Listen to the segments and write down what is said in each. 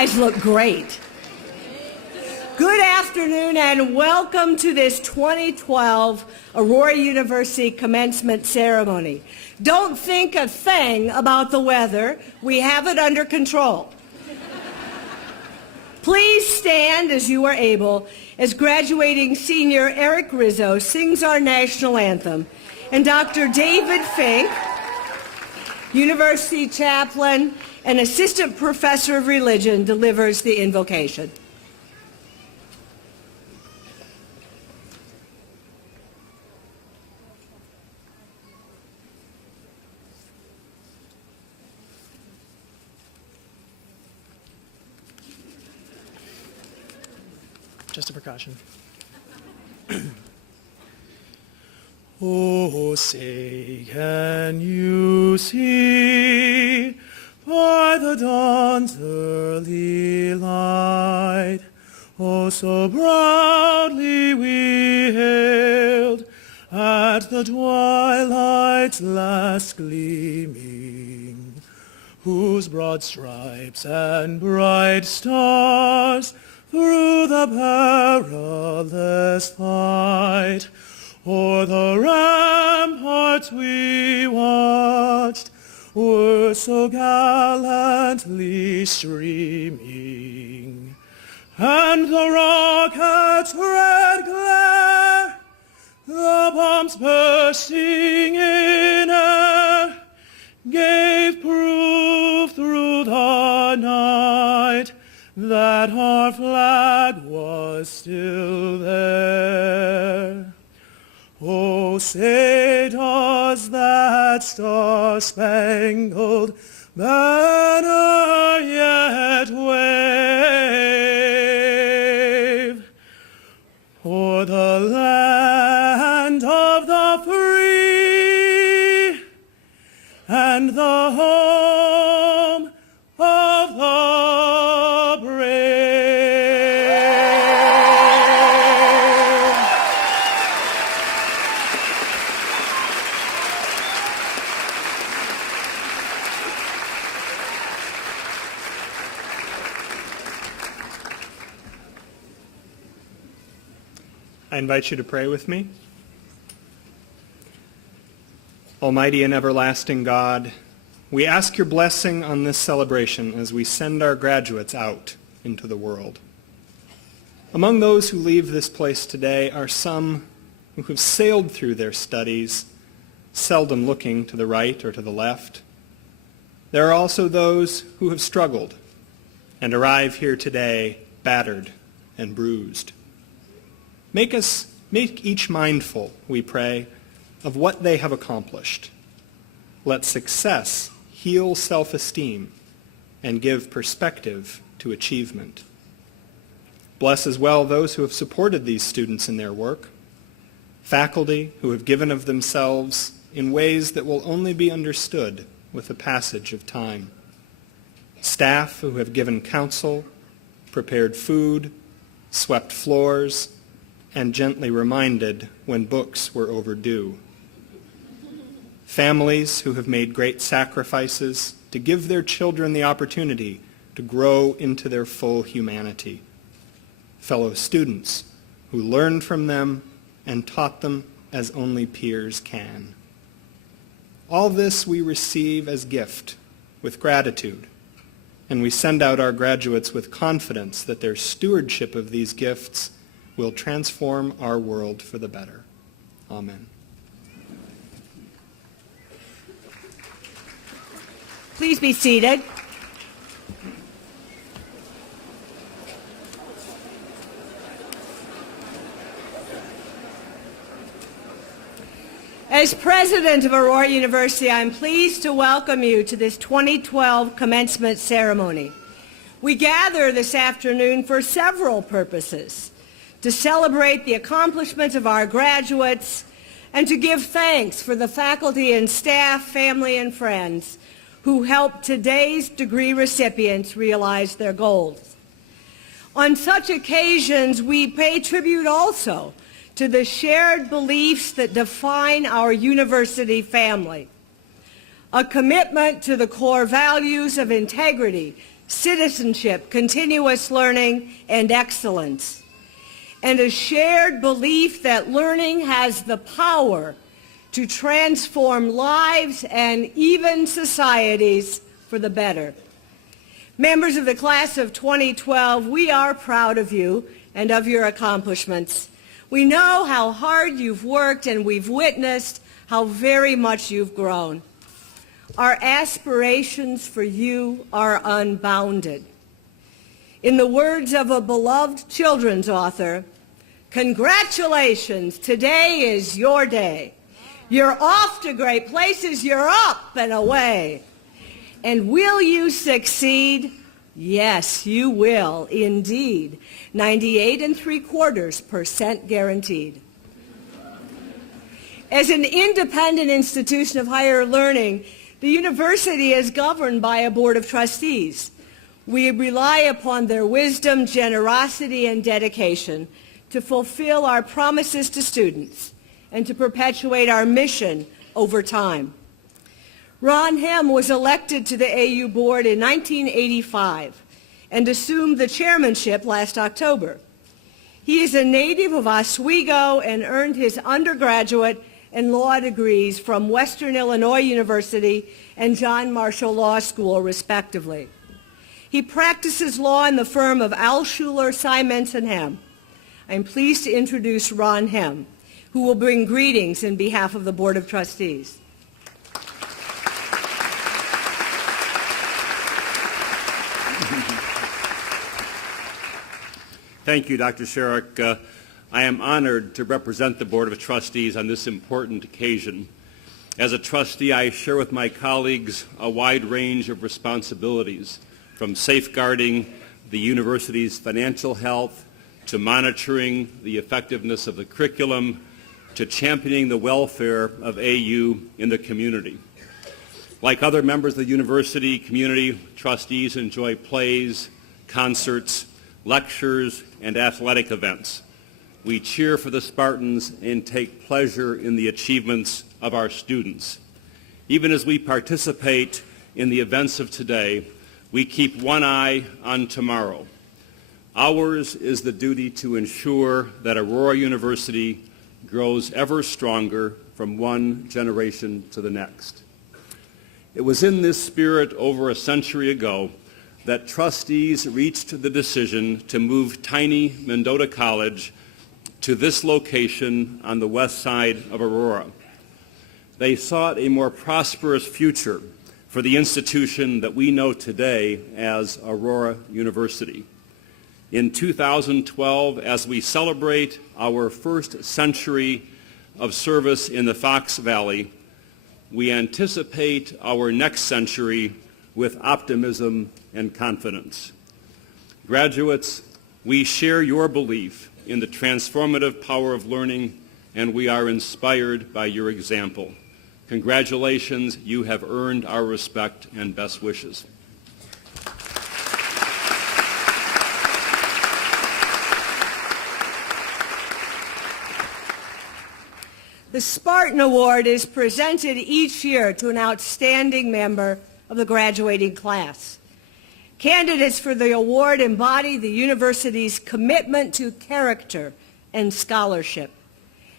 guys look great. Good afternoon and welcome to this 2012 Aurora University Commencement Ceremony. Don't think a thing about the weather. We have it under control. Please stand as you are able as graduating senior Eric Rizzo sings our national anthem and Dr. David Fink, University Chaplain and Assistant Professor of Religion, delivers the invocation. Just a precaution. Oh, say, can you see by the dawn's early light, oh, so proudly we hailed at the twilight's last gleaming, whose broad stripes and bright stars through the perilous fight o'er the ramparts we watched were so gallantly streaming, and the rocket's red glare, the bombs bursting in air, gave proof through the night that our flag was still there. Oh, say does that star-spangled banner yet wave o'er the land of the free and the home of the brave? I invite you to pray with me. Almighty and everlasting God, we ask your blessing on this celebration as we send our graduates out into the world. Among those who leave this place today are some who have sailed through their studies, seldom looking to the right or to the left. There are also those who have struggled and arrive here today battered and bruised. Make each mindful, we pray, of what they have accomplished. Let success heal self-esteem and give perspective to achievement. Bless as well those who have supported these students in their work, faculty who have given of themselves in ways that will only be understood with the passage of time, staff who have given counsel, prepared food, swept floors, and gently reminded when books were overdue. Families who have made great sacrifices to give their children the opportunity to grow into their full humanity. Fellow students who learned from them and taught them as only peers can. All this we receive as gift with gratitude, and we send out our graduates with confidence that their stewardship of these gifts will transform our world for the better. Amen. Please be seated. As president of Aurora University, I'm pleased to welcome you to this 2012 commencement ceremony. We gather this afternoon for several purposes: to celebrate the accomplishments of our graduates and to give thanks for the faculty and staff, family, and friends who helped today's degree recipients realize their goals. On such occasions, we pay tribute also to the shared beliefs that define our university family: a commitment to the core values of integrity, citizenship, continuous learning, and excellence, and a shared belief that learning has the power to transform lives and even societies for the better. Members of the class of 2012, we are proud of you and of your accomplishments. We know how hard you've worked, and we've witnessed how very much you've grown. Our aspirations for you are unbounded. In the words of a beloved children's author, congratulations, today is your day. You're off to great places, you're up and away. And will you succeed? Yes, you will, indeed. 98.75% guaranteed. As an independent institution of higher learning, the university is governed by a board of trustees. We rely upon their wisdom, generosity, and dedication to fulfill our promises to students and to perpetuate our mission over time. Ron Hem was elected to the AU board in 1985 and assumed the chairmanship last October. He is a native of Oswego and earned his undergraduate and law degrees from Western Illinois University and John Marshall Law School, respectively. He practices law in the firm of Alschuler, Simons, and Hem. I'm pleased to introduce Ron Hem, who will bring greetings in behalf of the Board of Trustees. Thank you, Dr. Sherrick. I am honored to represent the Board of Trustees on this important occasion. As a trustee, I share with my colleagues a wide range of responsibilities, from safeguarding the university's financial health, to monitoring the effectiveness of the curriculum, to championing the welfare of AU in the community. Like other members of the university community, trustees enjoy plays, concerts, lectures, and athletic events. We cheer for the Spartans and take pleasure in the achievements of our students. Even as we participate in the events of today, we keep one eye on tomorrow. Ours is the duty to ensure that Aurora University grows ever stronger from one generation to the next. It was in this spirit over a century ago that trustees reached the decision to move tiny Mendota College to this location on the west side of Aurora. They sought a more prosperous future for the institution that we know today as Aurora University. In 2012, as we celebrate our first century of service in the Fox Valley, we anticipate our next century with optimism and confidence. Graduates, we share your belief in the transformative power of learning, and we are inspired by your example. Congratulations, you have earned our respect and best wishes. The Spartan Award is presented each year to an outstanding member of the graduating class. Candidates for the award embody the university's commitment to character and scholarship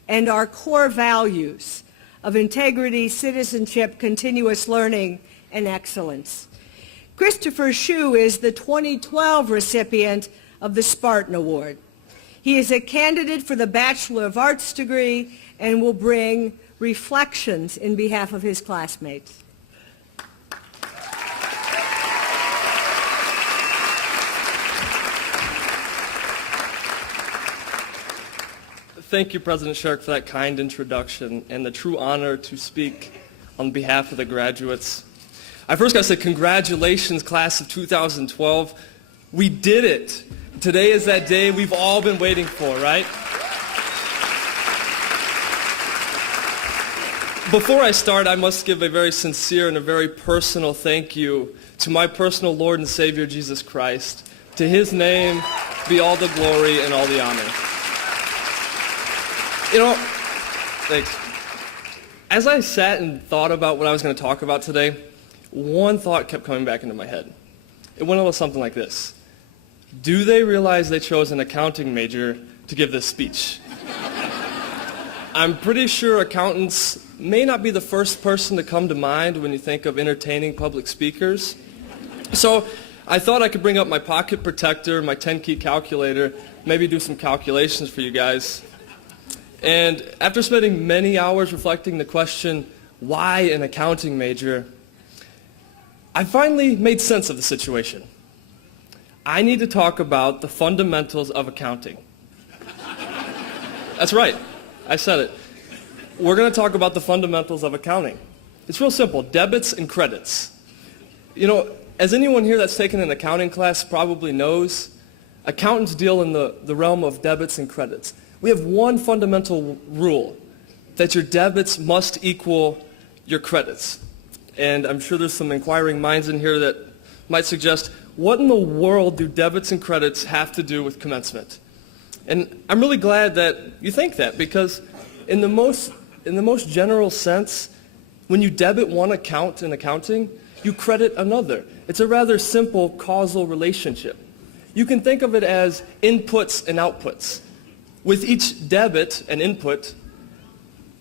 and our core values of integrity, citizenship, continuous learning, and excellence. Christopher Shue is the 2012 recipient of the Spartan Award. He is a candidate for the Bachelor of Arts degree and will bring reflections in behalf of his classmates. Thank you, President Sherrick, for that kind introduction and the true honor to speak on behalf of the graduates. I first got to say congratulations, class of 2012. We did it. Today is that day we've all been waiting for, right? Before I start, I must give a very sincere and a very personal thank you to my personal Lord and Savior, Jesus Christ. To his name be all the glory and all the honor. You know, thanks. As I sat and thought about what I was going to talk about today, one thought kept coming back into my head. It went a little something like this. Do they realize they chose an accounting major to give this speech? I'm pretty sure accountants may not be the first person to come to mind when you think of entertaining public speakers. So I thought I could bring up my pocket protector, my 10-key calculator, maybe do some calculations for you guys. And after spending many hours reflecting the question, why an accounting major, I finally made sense of the situation. I need to talk about the fundamentals of accounting. That's right, I said it. We're going to talk about the fundamentals of accounting. It's real simple, debits and credits. You know, as anyone here that's taken an accounting class probably knows, accountants deal in the realm of debits and credits. We have one fundamental rule, that your debits must equal your credits. And I'm sure there's some inquiring minds in here that might suggest, what in the world do debits and credits have to do with commencement? And I'm really glad that you think that, because in the most general sense, when you debit one account in accounting, you credit another. It's a rather simple causal relationship. You can think of it as inputs and outputs. With each debit and input,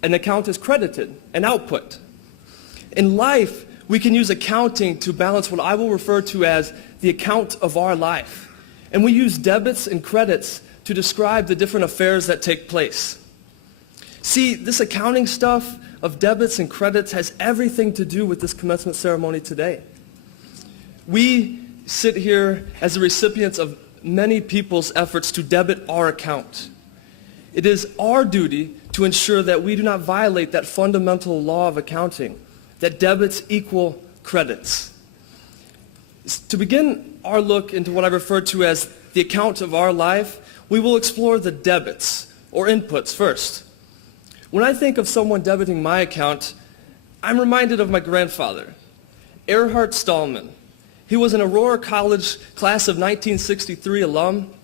an account is credited, an output. In life, we can use accounting to balance what I will refer to as the account of our life. And we use debits and credits to describe the different affairs that take place. See, this accounting stuff of debits and credits has everything to do with this commencement ceremony today. We sit here as the recipients of many people's efforts to debit our account. It is our duty to ensure that we do not violate that fundamental law of accounting, that debits equal credits. To begin our look into what I refer to as the account of our life, we will explore the debits, or inputs, first. When I think of someone debiting my account, I'm reminded of my grandfather, Erhard Stallman. He was an Aurora College class of 1963 alum,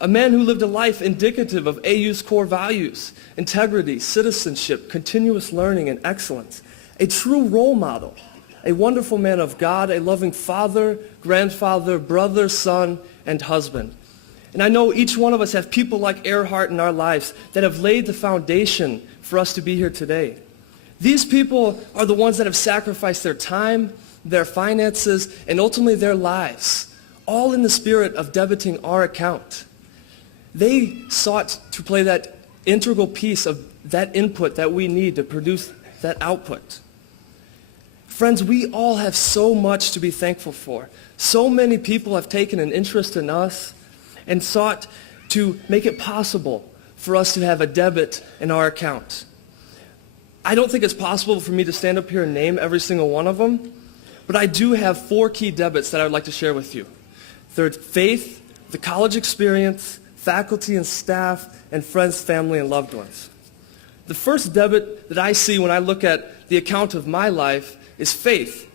a man who lived a life indicative of AU's core values, integrity, citizenship, continuous learning, and excellence. A true role model, a wonderful man of God, a loving father, grandfather, brother, son, and husband. And I know each one of us have people like Erhard in our lives that have laid the foundation for us to be here today. These people are the ones that have sacrificed their time, their finances, and ultimately their lives, all in the spirit of debiting our account. They sought to play that integral piece of that input that we need to produce that output. Friends, we all have so much to be thankful for. So many people have taken an interest in us and sought to make it possible for us to have a debit in our account. I don't think it's possible for me to stand up here and name every single one of them, but I do have 4 key debits that I would like to share with you. They're faith, the college experience, faculty and staff, and friends, family, and loved ones. The first debit that I see when I look at the account of my life is faith.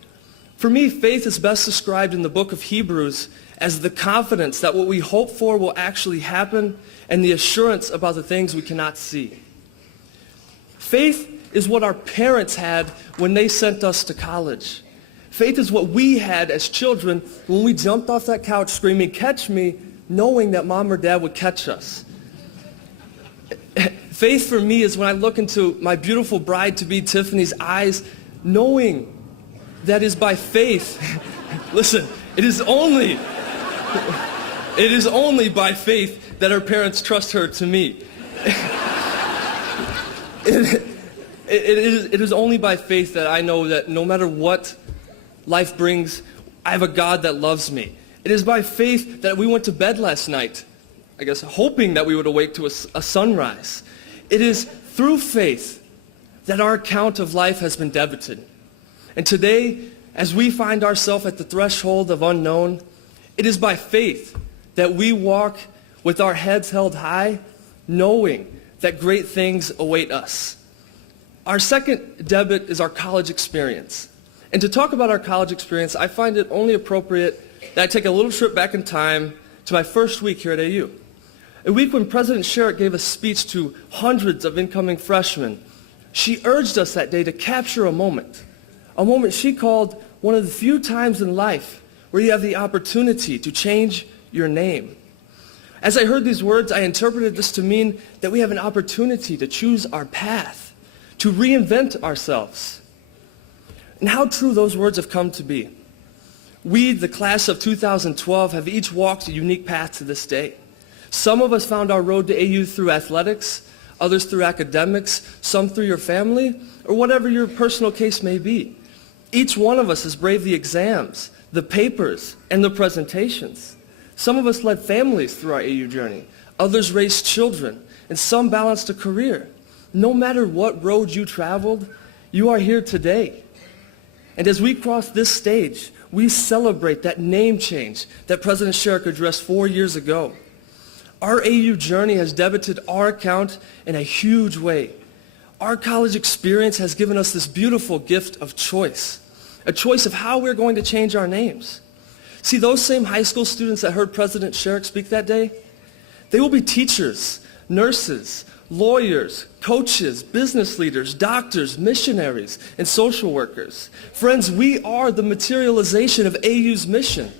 For me, faith is best described in the book of Hebrews as the confidence that what we hope for will actually happen and the assurance about the things we cannot see. Faith is what our parents had when they sent us to college. Faith is what we had as children when we jumped off that couch screaming, "Catch me," knowing that mom or dad would catch us. Faith for me is when I look into my beautiful bride-to-be Tiffany's eyes, knowing that is by faith. Listen, it is only by faith that her parents trust her to me. It is only by faith that I know that no matter what life brings, I have a God that loves me. It is by faith that we went to bed last night, I guess hoping that we would awake to a sunrise. It is through faith that our account of life has been debited. And today, as we find ourselves at the threshold of unknown, it is by faith that we walk with our heads held high, knowing that great things await us. Our second debit is our college experience. And to talk about our college experience, I find it only appropriate that I take a little trip back in time to my first week here at AU. A week when President Sherrick gave a speech to hundreds of incoming freshmen. She urged us that day to capture a moment she called one of the few times in life where you have the opportunity to change your name. As I heard these words, I interpreted this to mean that we have an opportunity to choose our path, to reinvent ourselves. And how true those words have come to be. We, the class of 2012, have each walked a unique path to this day. Some of us found our road to AU through athletics, others through academics, some through your family, or whatever your personal case may be. Each one of us has braved the exams, the papers, and the presentations. Some of us led families through our AU journey. Others raised children, and some balanced a career. No matter what road you traveled, you are here today. And as we cross this stage, we celebrate that name change that President Sherrick addressed 4 years ago. Our AU journey has debited our account in a huge way. Our college experience has given us this beautiful gift of choice, a choice of how we're going to change our names. See, those same high school students that heard President Sherrick speak that day, they will be teachers, nurses, lawyers, coaches, business leaders, doctors, missionaries, and social workers. Friends, we are the materialization of AU's mission,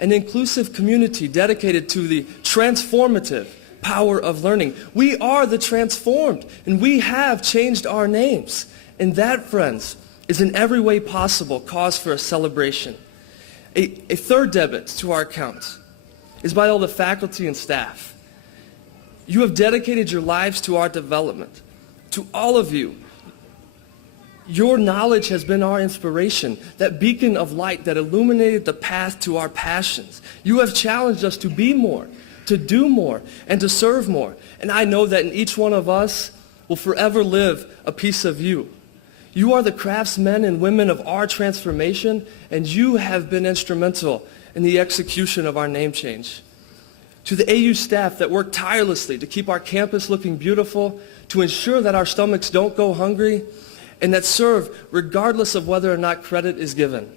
an inclusive community dedicated to the transformative power of learning. We are the transformed, and we have changed our names. And that, friends, is in every way possible cause for a celebration. A third debit to our account is by all the faculty and staff. You have dedicated your lives to our development. To all of you, your knowledge has been our inspiration, that beacon of light that illuminated the path to our passions. You have challenged us to be more, to do more, and to serve more. And I know that in each one of us will forever live a piece of you. You are the craftsmen and women of our transformation, and you have been instrumental in the execution of our name change. To the AU staff that work tirelessly to keep our campus looking beautiful, to ensure that our stomachs don't go hungry, and that serve regardless of whether or not credit is given.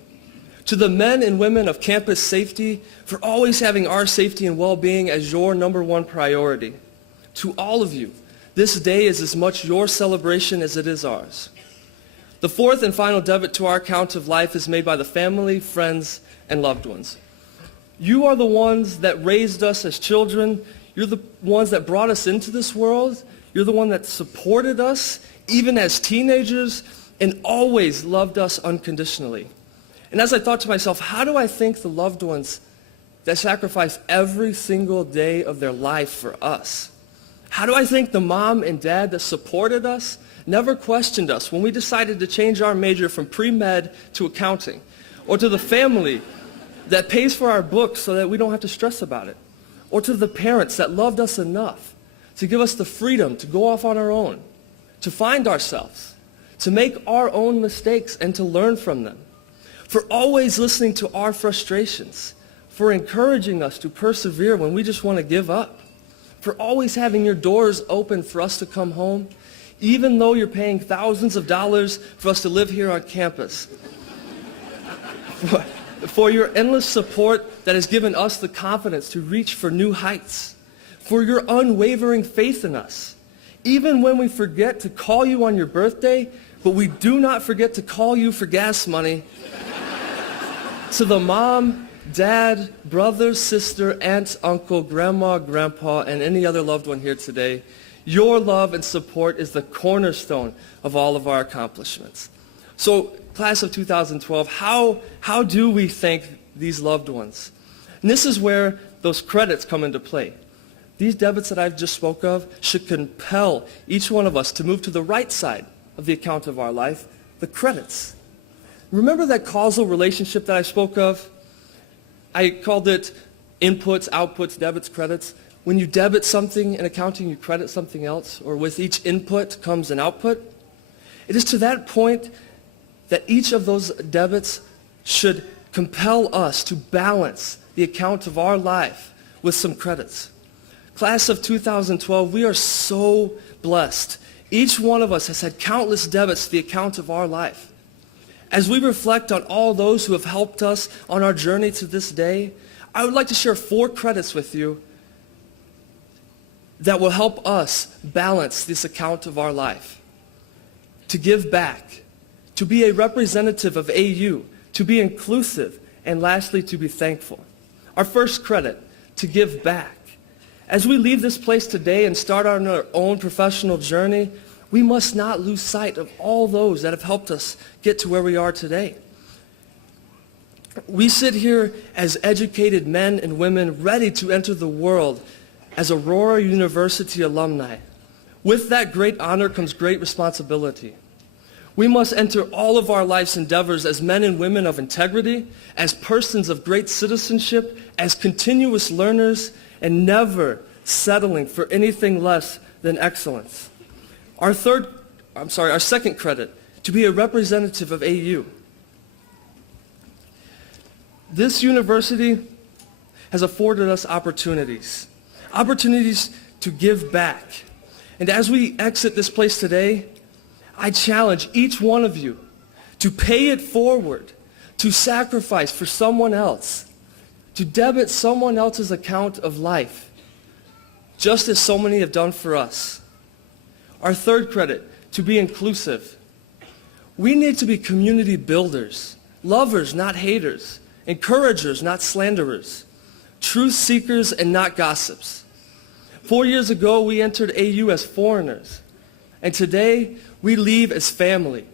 To the men and women of campus safety for always having our safety and well-being as your number one priority. To all of you, this day is as much your celebration as it is ours. The fourth and final debit to our account of life is made by the family, friends, and loved ones. You are the ones that raised us as children. You're the ones that brought us into this world. You're the one that supported us, even as teenagers, and always loved us unconditionally. And as I thought to myself, how do I thank the loved ones that sacrifice every single day of their life for us? How do I thank the mom and dad that supported us, never questioned us when we decided to change our major from pre-med to accounting? Or to the family that pays for our books so that we don't have to stress about it? Or to the parents that loved us enough to give us the freedom to go off on our own, to find ourselves, to make our own mistakes and to learn from them? For always listening to our frustrations, for encouraging us to persevere when we just want to give up, for always having your doors open for us to come home, even though you're paying thousands of dollars for us to live here on campus. For your endless support that has given us the confidence to reach for new heights. For your unwavering faith in us. Even when we forget to call you on your birthday, but we do not forget to call you for gas money. To the mom, dad, brother, sister, aunt, uncle, grandma, grandpa, and any other loved one here today, your love and support is the cornerstone of all of our accomplishments. So, class of 2012, how do we thank these loved ones? And this is where those credits come into play. These debits that I've just spoke of should compel each one of us to move to the right side of the account of our life, the credits. Remember that causal relationship that I spoke of? I called it inputs, outputs, debits, credits. When you debit something in accounting, you credit something else, or with each input comes an output. It is to that point that each of those debits should compel us to balance the account of our life with some credits. Class of 2012, we are so blessed. Each one of us has had countless debits to the account of our life. As we reflect on all those who have helped us on our journey to this day, I would like to share 4 credits with you that will help us balance this account of our life. To give back, to be a representative of AU, to be inclusive, and lastly, to be thankful. Our first credit, to give back. As we leave this place today and start on our own professional journey, we must not lose sight of all those that have helped us get to where we are today. We sit here as educated men and women ready to enter the world as Aurora University alumni. With that great honor comes great responsibility. We must enter all of our life's endeavors as men and women of integrity, as persons of great citizenship, as continuous learners, and never settling for anything less than excellence. Our second credit, to be a representative of AU. This university has afforded us opportunities to give back. And as we exit this place today, I challenge each one of you to pay it forward, to sacrifice for someone else, to debit someone else's account of life, just as so many have done for us. Our third credit, to be inclusive. We need to be community builders, lovers, not haters, encouragers, not slanderers, truth seekers and not gossips. 4 years ago, we entered AU as foreigners, and today we leave as family.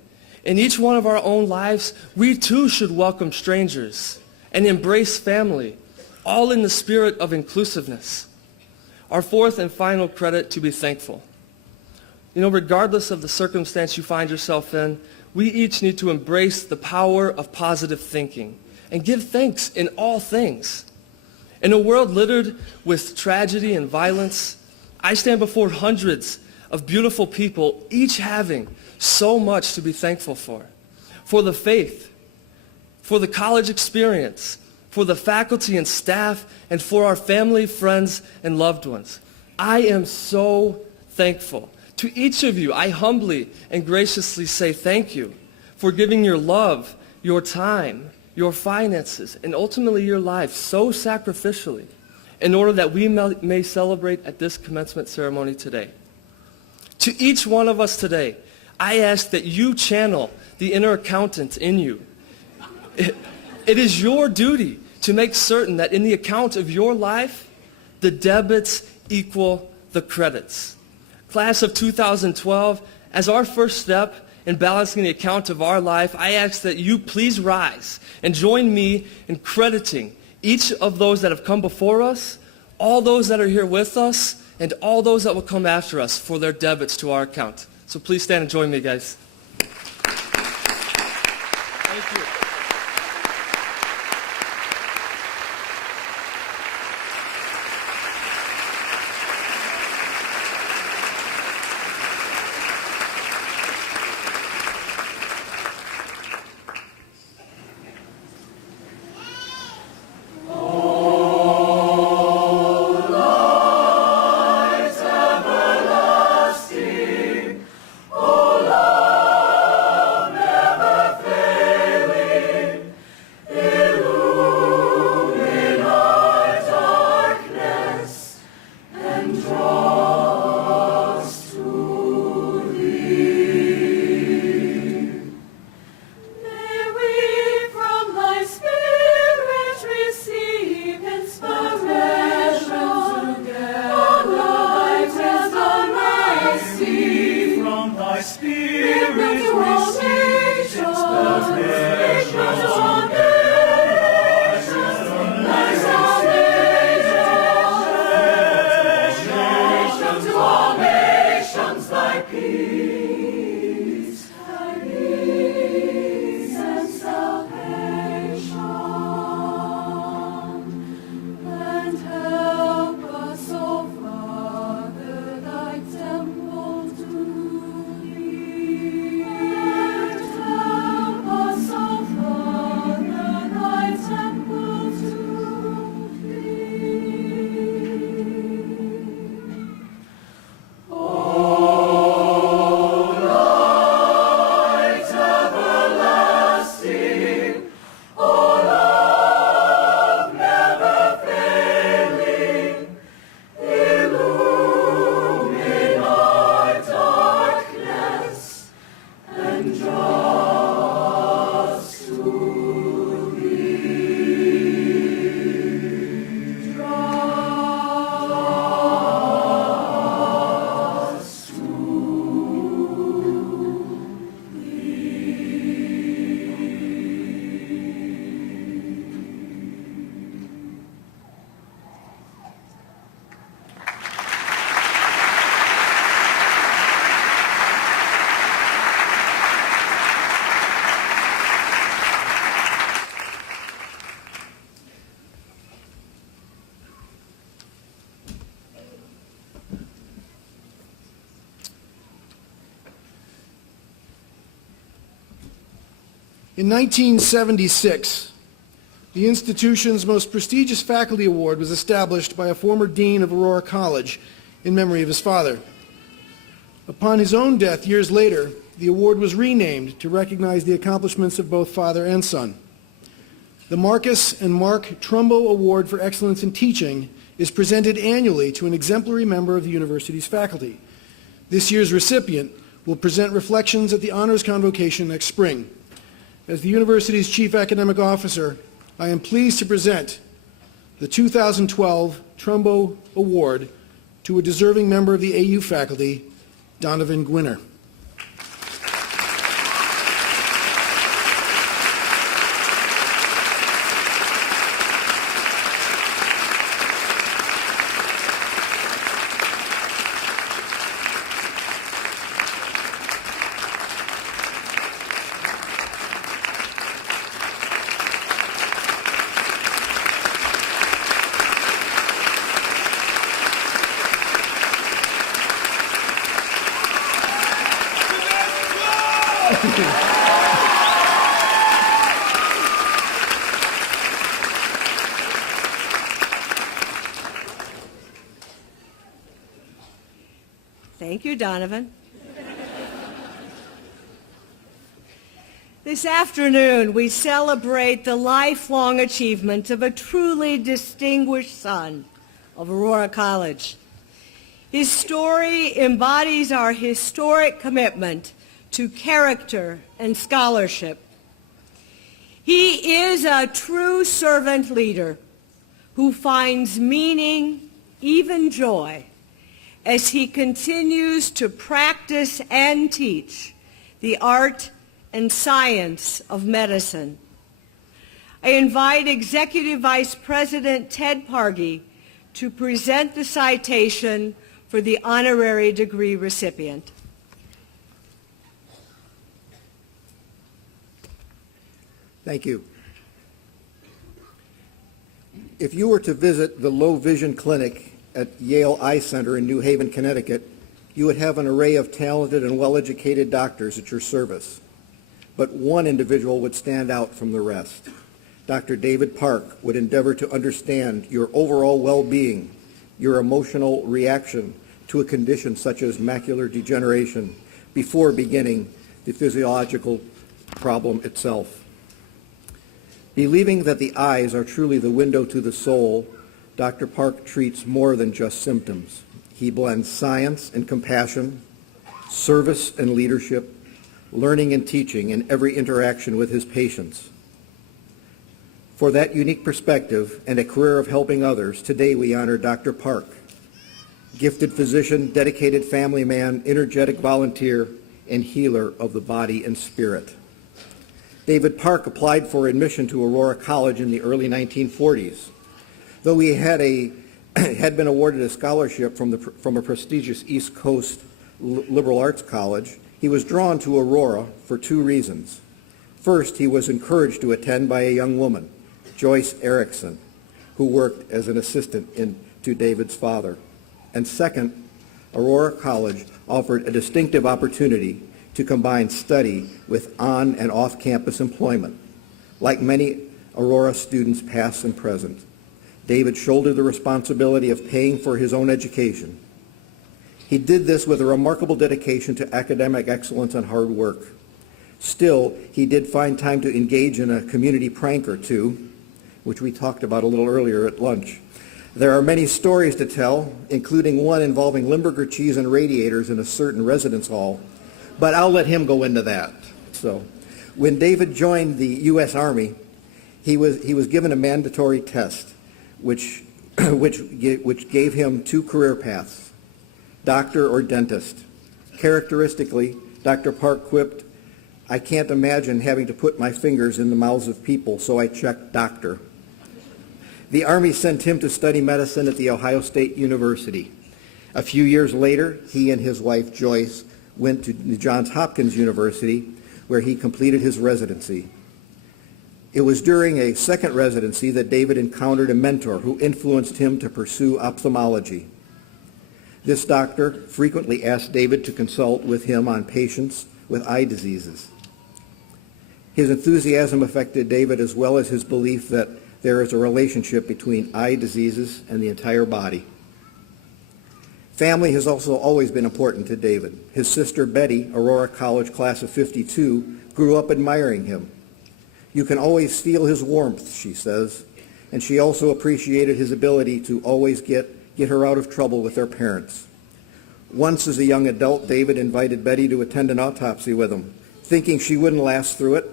In each one of our own lives, we too should welcome strangers and embrace family, all in the spirit of inclusiveness. Our fourth and final credit, to be thankful. Regardless of the circumstance you find yourself in, we each need to embrace the power of positive thinking and give thanks in all things. In a world littered with tragedy and violence, I stand before hundreds of beautiful people, each having so much to be thankful for the faith, for the college experience, for the faculty and staff, and for our family, friends, and loved ones. I am so thankful. To each of you, I humbly and graciously say thank you for giving your love, your time, your finances, and ultimately your life so sacrificially in order that we may celebrate at this commencement ceremony today. To each one of us today, I ask that you channel the inner accountant in you. It is your duty to make certain that in the account of your life, the debits equal the credits. Class of 2012, as our first step in balancing the account of our life, I ask that you please rise and join me in crediting each of those that have come before us, all those that are here with us, and all those that will come after us for their debits to our account. So please stand and join me, guys. Thank you. In 1976, the institution's most prestigious faculty award was established by a former dean of Aurora College in memory of his father. Upon his own death years later, the award was renamed to recognize the accomplishments of both father and son. The Marcus and Mark Trumbo Award for Excellence in Teaching is presented annually to an exemplary member of the university's faculty. This year's recipient will present reflections at the Honors Convocation next spring. As the university's Chief Academic Officer, I am pleased to present the 2012 Trumbo Award to a deserving member of the AU faculty, Donovan Gwinner. Thank you, Donovan. This afternoon, we celebrate the lifelong achievements of a truly distinguished son of Aurora College. His story embodies our historic commitment to character and scholarship. He is a true servant leader who finds meaning, even joy, as he continues to practice and teach the art and science of medicine. I invite Executive Vice President Ted Pargy to present the citation for the honorary degree recipient. Thank you. If you were to visit the Low Vision Clinic at Yale Eye Center in New Haven, Connecticut, you would have an array of talented and well-educated doctors at your service. But one individual would stand out from the rest. Dr. David Park would endeavor to understand your overall well-being, your emotional reaction to a condition such as macular degeneration before beginning the physiological problem itself. Believing that the eyes are truly the window to the soul, Dr. Park treats more than just symptoms. He blends science and compassion, service and leadership, learning and teaching in every interaction with his patients. For that unique perspective and a career of helping others, today we honor Dr. Park, gifted physician, dedicated family man, energetic volunteer, and healer of the body and spirit. David Park applied for admission to Aurora College in the early 1940s. Though he had been awarded a scholarship from a prestigious East Coast liberal arts college, he was drawn to Aurora for two reasons. First, he was encouraged to attend by a young woman, Joyce Erickson, who worked as an assistant to David's father. And second, Aurora College offered a distinctive opportunity to combine study with on- and off-campus employment. Like many Aurora students past and present, David shouldered the responsibility of paying for his own education. He did this with a remarkable dedication to academic excellence and hard work. Still, he did find time to engage in a community prank or two, which we talked about a little earlier at lunch. There are many stories to tell, including one involving Limburger cheese and radiators in a certain residence hall, but I'll let him go into that. So, when David joined the U.S. Army, he was given a mandatory test, which gave him two career paths, doctor or dentist. Characteristically, Dr. Park quipped, "I can't imagine having to put my fingers in the mouths of people, so I checked doctor." The Army sent him to study medicine at The Ohio State University. A few years later, he and his wife Joyce went to Johns Hopkins University, where he completed his residency. It was during a second residency that David encountered a mentor who influenced him to pursue ophthalmology. This doctor frequently asked David to consult with him on patients with eye diseases. His enthusiasm affected David as well as his belief that there is a relationship between eye diseases and the entire body. Family has also always been important to David. His sister Betty, Aurora College class of 52, grew up admiring him. You can always feel his warmth, she says, and she also appreciated his ability to always get her out of trouble with their parents. Once as a young adult, David invited Betty to attend an autopsy with him, thinking she wouldn't last through it,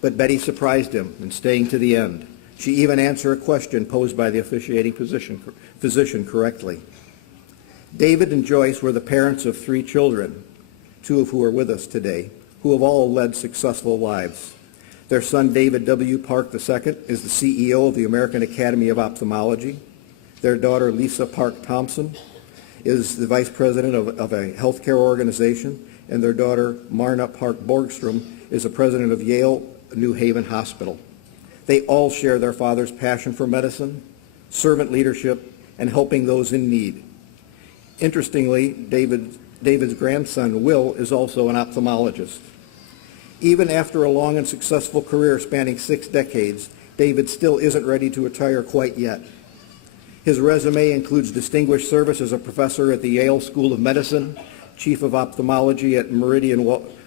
but Betty surprised him in staying to the end. She even answered a question posed by the officiating physician correctly. David and Joyce were the parents of 3 children, 2 of who are with us today, who have all led successful lives. Their son, David W. Park II, is the CEO of the American Academy of Ophthalmology. Their daughter, Lisa Park Thompson, is the vice president of a healthcare organization, and their daughter, Marna Park Borgstrom, is the president of Yale New Haven Hospital. They all share their father's passion for medicine, servant leadership, and helping those in need. Interestingly, David's grandson, Will, is also an ophthalmologist. Even after a long and successful career spanning 6 decades, David still isn't ready to retire quite yet. His resume includes distinguished service as a professor at the Yale School of Medicine, chief of ophthalmology at Meridian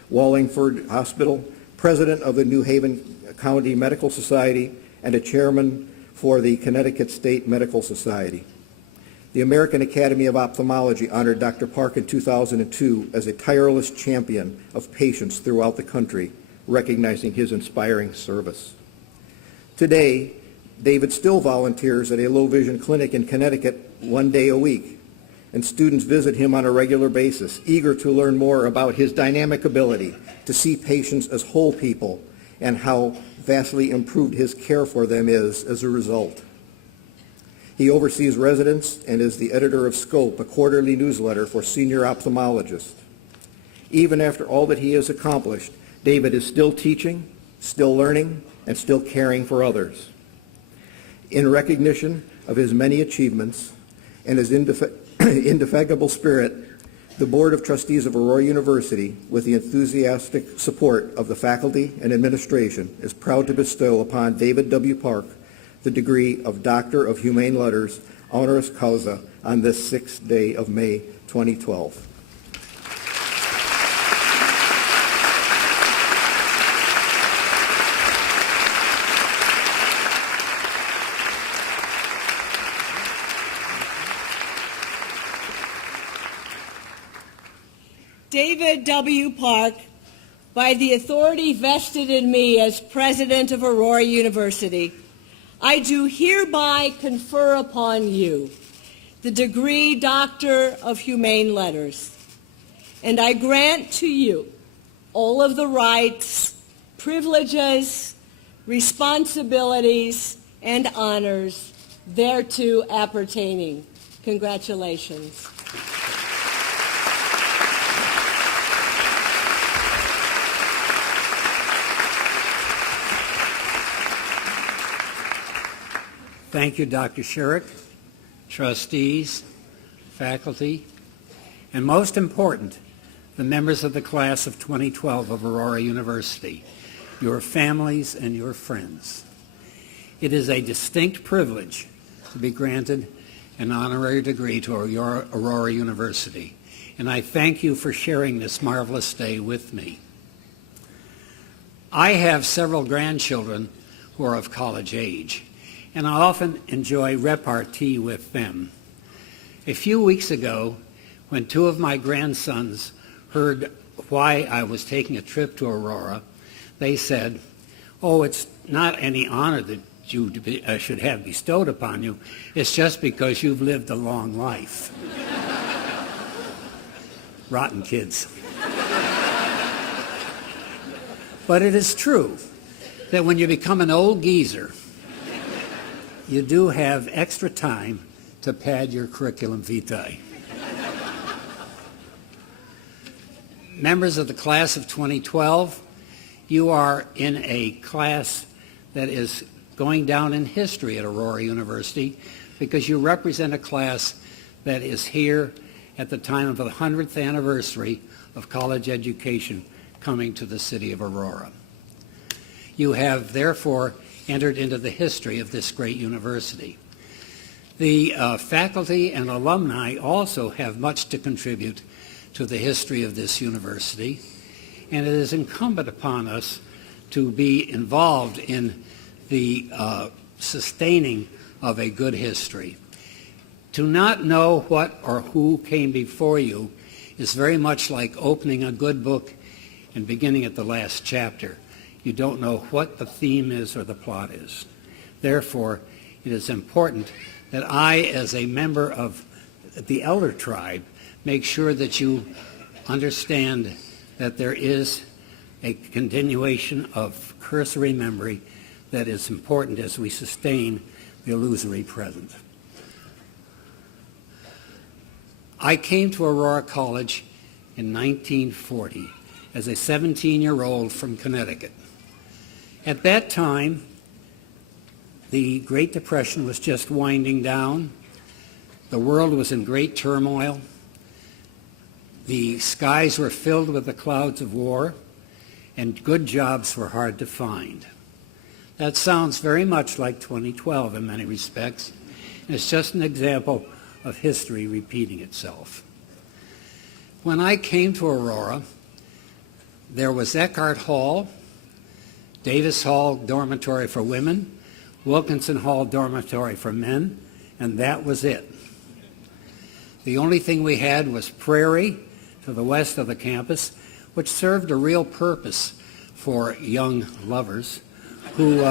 Wallingford Hospital, president of the New Haven County Medical Society, and a chairman for the Connecticut State Medical Society. The American Academy of Ophthalmology honored Dr. Park in 2002 as a tireless champion of patients throughout the country, recognizing his inspiring service. Today, David still volunteers at a low vision clinic in Connecticut 1 day a week, and students visit him on a regular basis, eager to learn more about his dynamic ability to see patients as whole people and how vastly improved his care for them is as a result. He oversees residents and is the editor of Scope, a quarterly newsletter for senior ophthalmologists. Even after all that he has accomplished, David is still teaching, still learning, and still caring for others. In recognition of his many achievements and his indefatigable spirit, the Board of Trustees of Aurora University, with the enthusiastic support of the faculty and administration, is proud to bestow upon David W. Park the degree of Doctor of Humane Letters, honoris causa, on this 6th day of May 2012. David W. Park, by the authority vested in me as president of Aurora University, I do hereby confer upon you the degree Doctor of Humane Letters, and I grant to you all of the rights, privileges, responsibilities, and honors thereto appertaining. Congratulations. Thank you, Dr. Sherrick, trustees, faculty, and most important, the members of the class of 2012 of Aurora University, your families and your friends. It is a distinct privilege to be granted an honorary degree to Aurora University, and I thank you for sharing this marvelous day with me. I have several grandchildren who are of college age, and I often enjoy repartee with them. A few weeks ago, when 2 of my grandsons heard why I was taking a trip to Aurora, they said, "Oh, it's not any honor that you should have bestowed upon you. It's just because you've lived a long life." Rotten kids. But it is true that when you become an old geezer, you do have extra time to pad your curriculum vitae. Members of the class of 2012, you are in a class that is going down in history at Aurora University because you represent a class that is here at the time of the 100th anniversary of college education coming to the city of Aurora. You have therefore entered into the history of this great university. The faculty and alumni also have much to contribute to the history of this university, and it is incumbent upon us to be involved in the sustaining of a good history. To not know what or who came before you is very much like opening a good book and beginning at the last chapter. You don't know what the theme is or the plot is. Therefore, it is important that I, as a member of the elder tribe, make sure that you understand that there is a continuation of cursory memory that is important as we sustain the illusory present. I came to Aurora College in 1940 as a 17-year-old from Connecticut. At that time, the Great Depression was just winding down. The world was in great turmoil. The skies were filled with the clouds of war, and good jobs were hard to find. That sounds very much like 2012 in many respects, and it's just an example of history repeating itself. When I came to Aurora, there was Eckhart Hall, Davis Hall Dormitory for women, Wilkinson Hall Dormitory for men, and that was it. The only thing we had was Prairie to the west of the campus, which served a real purpose for young lovers who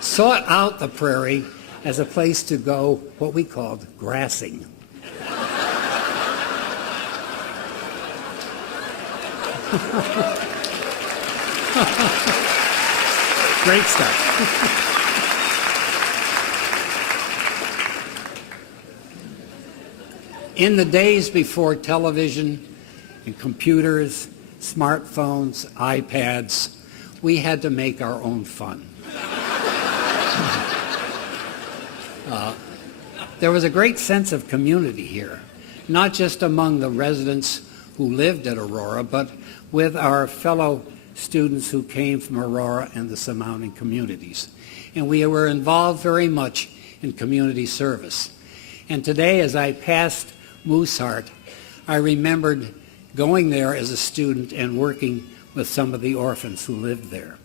sought out the Prairie as a place to go what we called grassing. Great stuff. In the days before television and computers, smartphones, iPads, we had to make our own fun. There was a great sense of community here, not just among the residents who lived at Aurora, but with our fellow students who came from Aurora and the surrounding communities. And we were involved very much in community service. And today, as I passed Mooseheart, I remembered going there as a student and working with some of the orphans who lived there.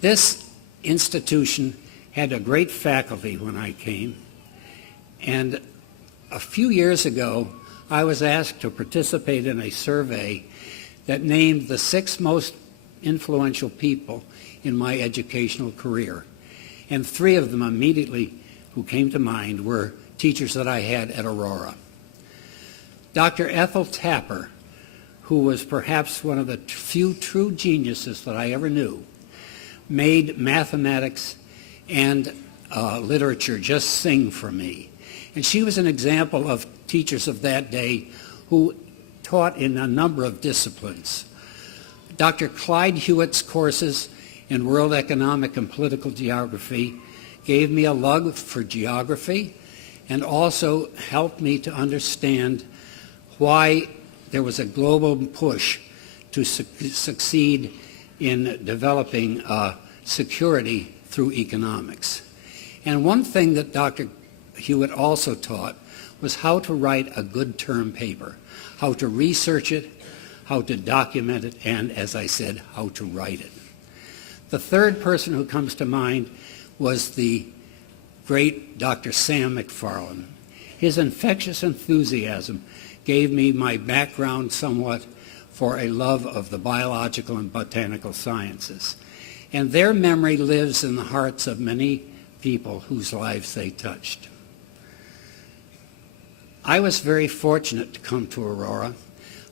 This institution had a great faculty when I came, and a few years ago, I was asked to participate in a survey that named the 6 most influential people in my educational career. And 3 of them immediately who came to mind were teachers that I had at Aurora. Dr. Ethel Tapper, who was perhaps one of the few true geniuses that I ever knew, made mathematics and literature just sing for me. And she was an example of teachers of that day who taught in a number of disciplines. Dr. Clyde Hewitt's courses in World Economic and Political Geography gave me a love for geography and also helped me to understand why there was a global push to succeed in developing security through economics. And one thing that Dr. Hewitt also taught was how to write a good term paper, how to research it, how to document it, and, as I said, how to write it. The third person who comes to mind was the great Dr. Sam McFarland. His infectious enthusiasm gave me my background somewhat for a love of the biological and botanical sciences. And their memory lives in the hearts of many people whose lives they touched. I was very fortunate to come to Aurora.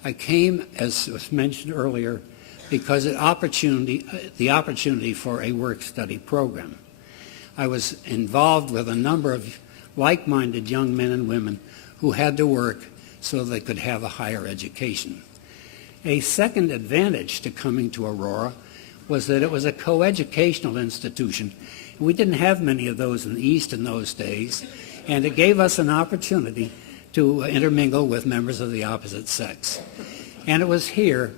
I came, as was mentioned earlier, because of the opportunity for a work-study program. I was involved with a number of like-minded young men and women who had to work so they could have a higher education. A second advantage to coming to Aurora was that it was a coeducational institution. We didn't have many of those in the East in those days, and it gave us an opportunity to intermingle with members of the opposite sex. And it was here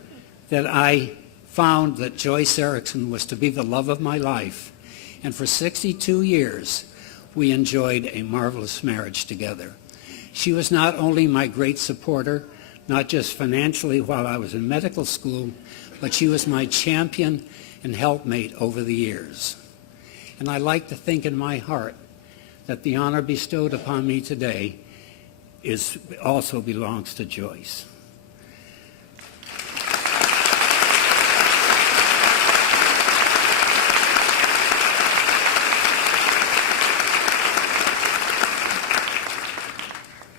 that I found that Joyce Erickson was to be the love of my life. And for 62 years, we enjoyed a marvelous marriage together. She was not only my great supporter, not just financially while I was in medical school, but she was my champion and helpmate over the years. And I like to think in my heart that the honor bestowed upon me today also belongs to Joyce.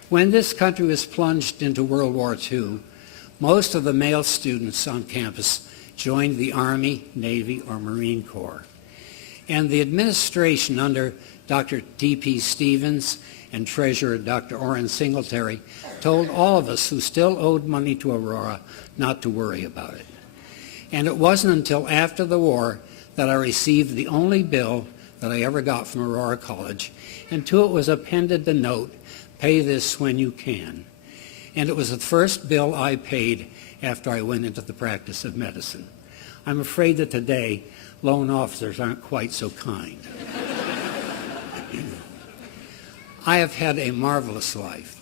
When this country was plunged into World War II, most of the male students on campus joined the Army, Navy, or Marine Corps. And the administration under Dr. T.P. Stevens and Treasurer Dr. Orrin Singletary told all of us who still owed money to Aurora not to worry about it. And it wasn't until after the war that I received the only bill that I ever got from Aurora College, and to it was appended the note, "Pay this when you can." And it was the first bill I paid after I went into the practice of medicine. I'm afraid that today, loan officers aren't quite so kind. I have had a marvelous life,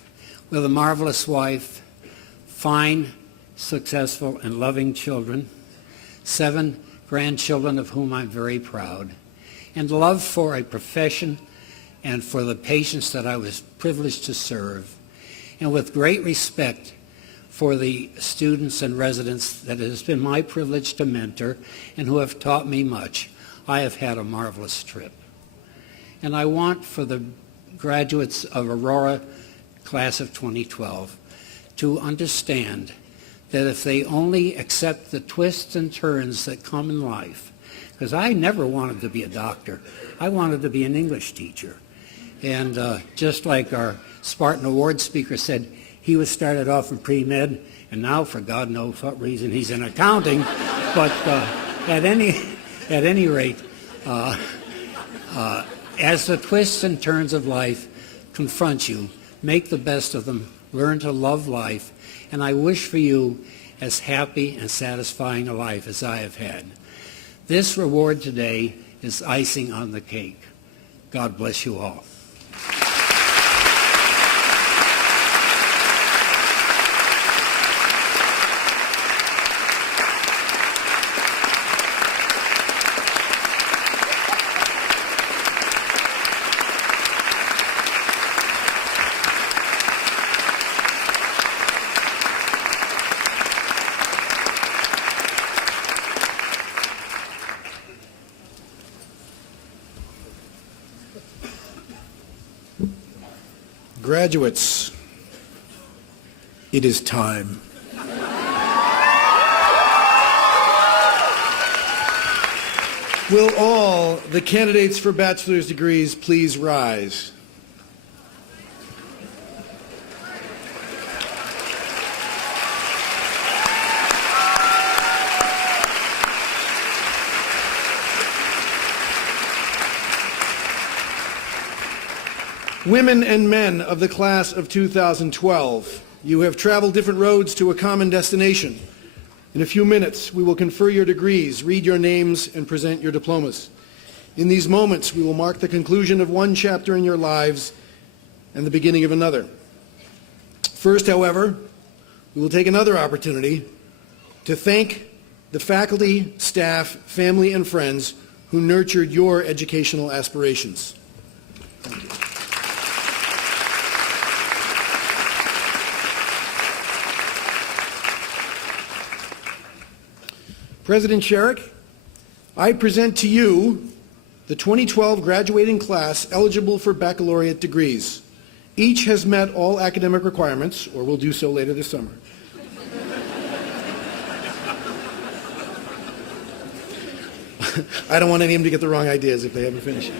with a marvelous wife, fine, successful, and loving children, 7 grandchildren of whom I'm very proud, and love for a profession and for the patients that I was privileged to serve, and with great respect for the students and residents that it has been my privilege to mentor and who have taught me much. I have had a marvelous trip. And I want for the graduates of Aurora class of 2012 to understand that if they only accept the twists and turns that come in life, because I never wanted to be a doctor, I wanted to be an English teacher. And just like our Spartan Award speaker said, he was started off in pre-med, and now, for God knows what reason, he's in accounting. But at any rate, as the twists and turns of life confront you, make the best of them, learn to love life, and I wish for you as happy and satisfying a life as I have had. This reward today is icing on the cake. God bless you all. Graduates, it is time. Will all the candidates for bachelor's degrees please rise? Women and men of the class of 2012, you have traveled different roads to a common destination. In a few minutes, we will confer your degrees, read your names, and present your diplomas. In these moments, we will mark the conclusion of one chapter in your lives and the beginning of another. First, however, we will take another opportunity to thank the faculty, staff, family, and friends who nurtured your educational aspirations. Thank you. President Sherrick, I present to you the 2012 graduating class eligible for baccalaureate degrees. Each has met all academic requirements, or will do so later this summer. I don't want any of them to get the wrong ideas if they haven't finished.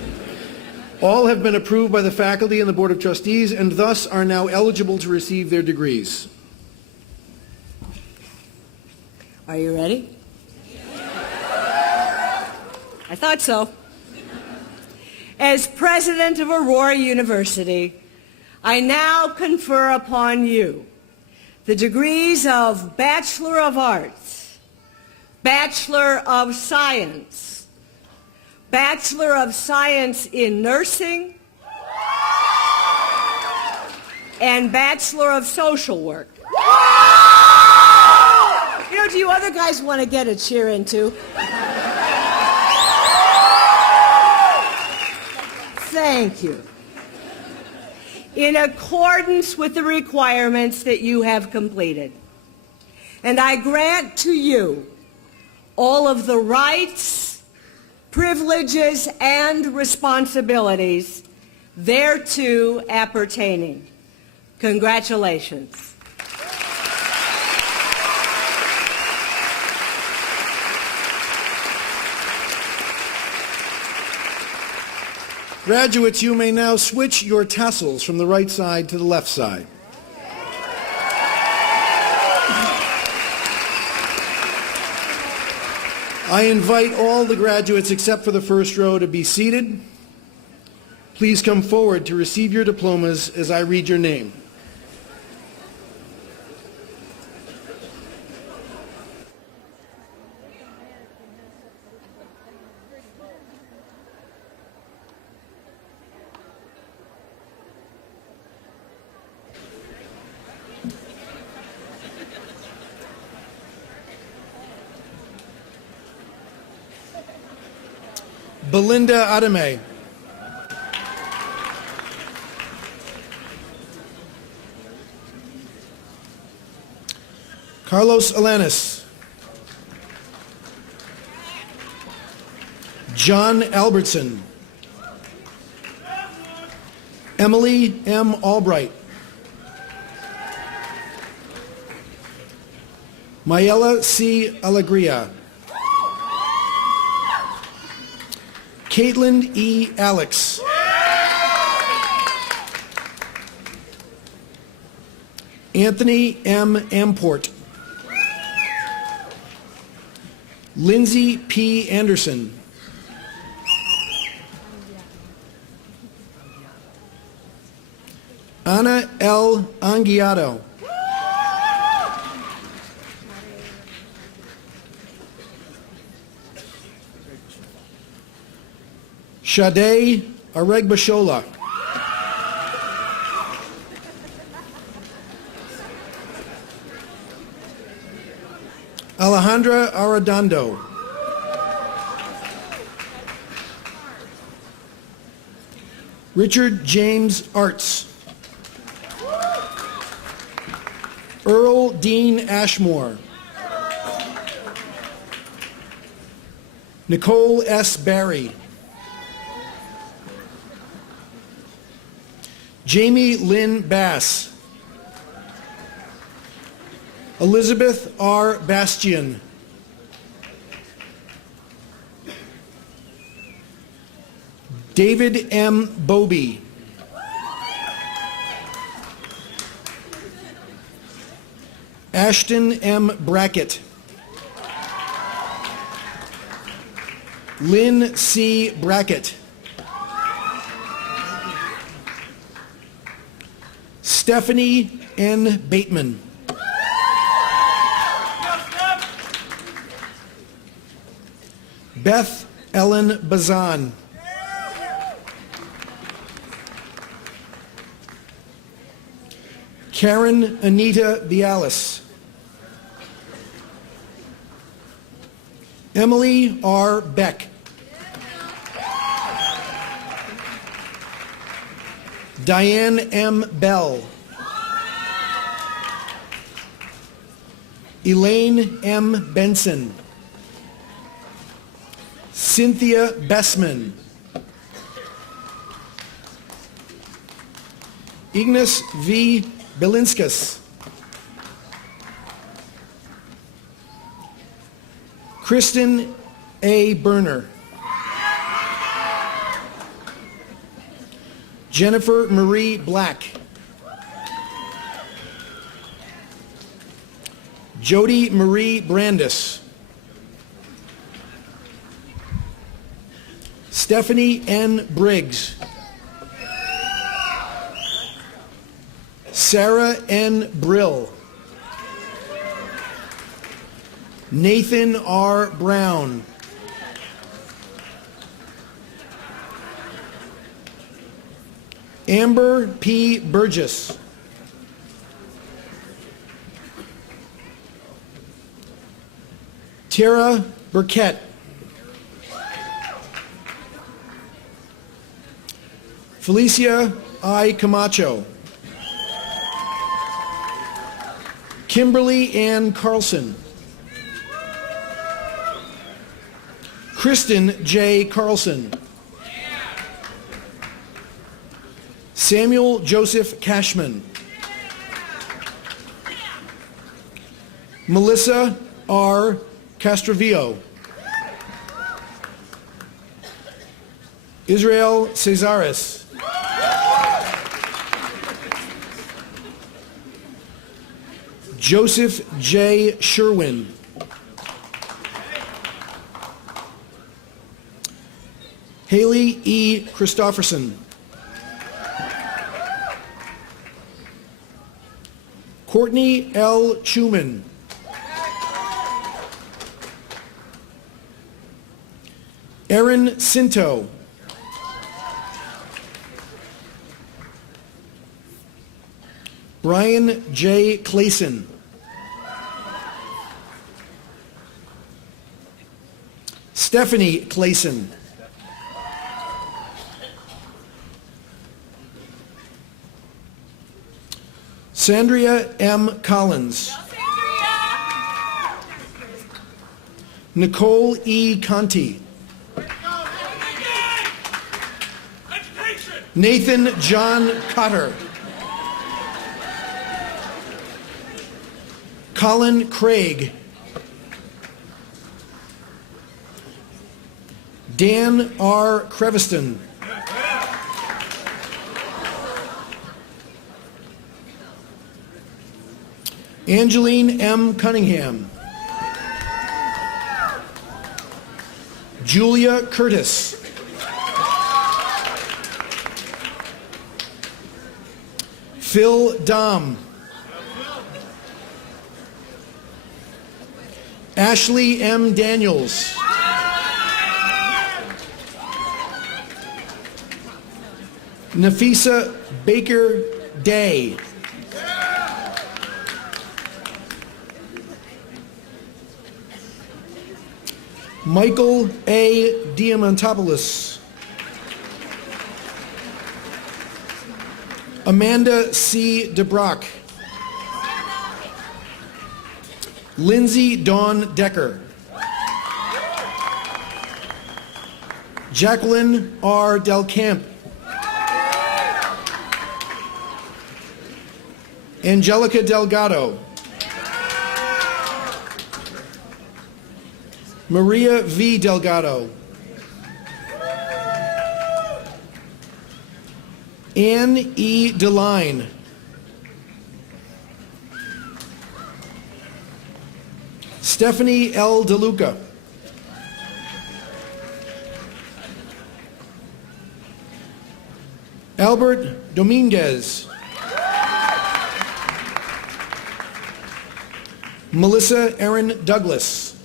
All have been approved by the faculty and the Board of Trustees and thus are now eligible to receive their degrees. Are you ready? I thought so. As president of Aurora University, I now confer upon you the degrees of Bachelor of Arts, Bachelor of Science, Bachelor of Science in Nursing, and Bachelor of Social Work. You know, do you other guys want to get a cheer in too? Thank you. In accordance with the requirements that you have completed. And I grant to you all of the rights, privileges, and responsibilities thereto appertaining. Congratulations. Graduates, you may now switch your tassels from the right side to the left side. I invite all the graduates except for the first row to be seated. Please come forward to receive your diplomas as I read your name. Belinda Adame. Carlos Alanis. John Albertson. Emily M. Albright. Mayela C. Alegria. Caitlin E. Alex. Anthony M. Amport. Lindsay P. Anderson. Ana L. Anguiado. Shade Aregbashola. Alejandra Arredondo. Richard James Arts. Earl Dean Ashmore. Nicole S. Barry. Jamie Lynn Bass. Elizabeth R. Bastian. David M. Bobie. Ashton M. Brackett. Lynn C. Brackett. Stephanie N. Bateman. Beth Ellen Bazan. Karen Anita Bialis. Emily R. Beck. Diane M. Bell. Elaine M. Benson. Cynthia Bessman. Ignas V. Belinskas. Kristen A. Berner. Jennifer Marie Black. Jody Marie Brandis. Stephanie N. Briggs. Sarah N. Brill. Nathan R. Brown. Amber P. Burgess. Tara Burkett. Felicia I. Camacho. Kimberly Ann Carlson. Kristen J. Carlson. Samuel Joseph Cashman. Melissa R. Castrovillo. Israel Cesaris. Joseph J. Sherwin. Haley E. Christofferson. Courtney L. Chuman. Erin Cinto. Brian J. Clayson. Stephanie Clayson. Sandria M. Collins. Nicole E. Conti. Nathan John Cotter. Colin Craig. Dan R. Creviston. Angeline M. Cunningham. Julia Curtis. Phil Dom. Ashley M. Daniels. Nafisa Baker Day. Michael A. Diamantopoulos. Amanda C. DeBrock. Lindsay Dawn Decker. Jacqueline R. Del Camp. Angelica Delgado. Maria V. Delgado. Ann E. DeLine. Stephanie L. DeLuca. Albert Dominguez. Melissa Erin Douglas.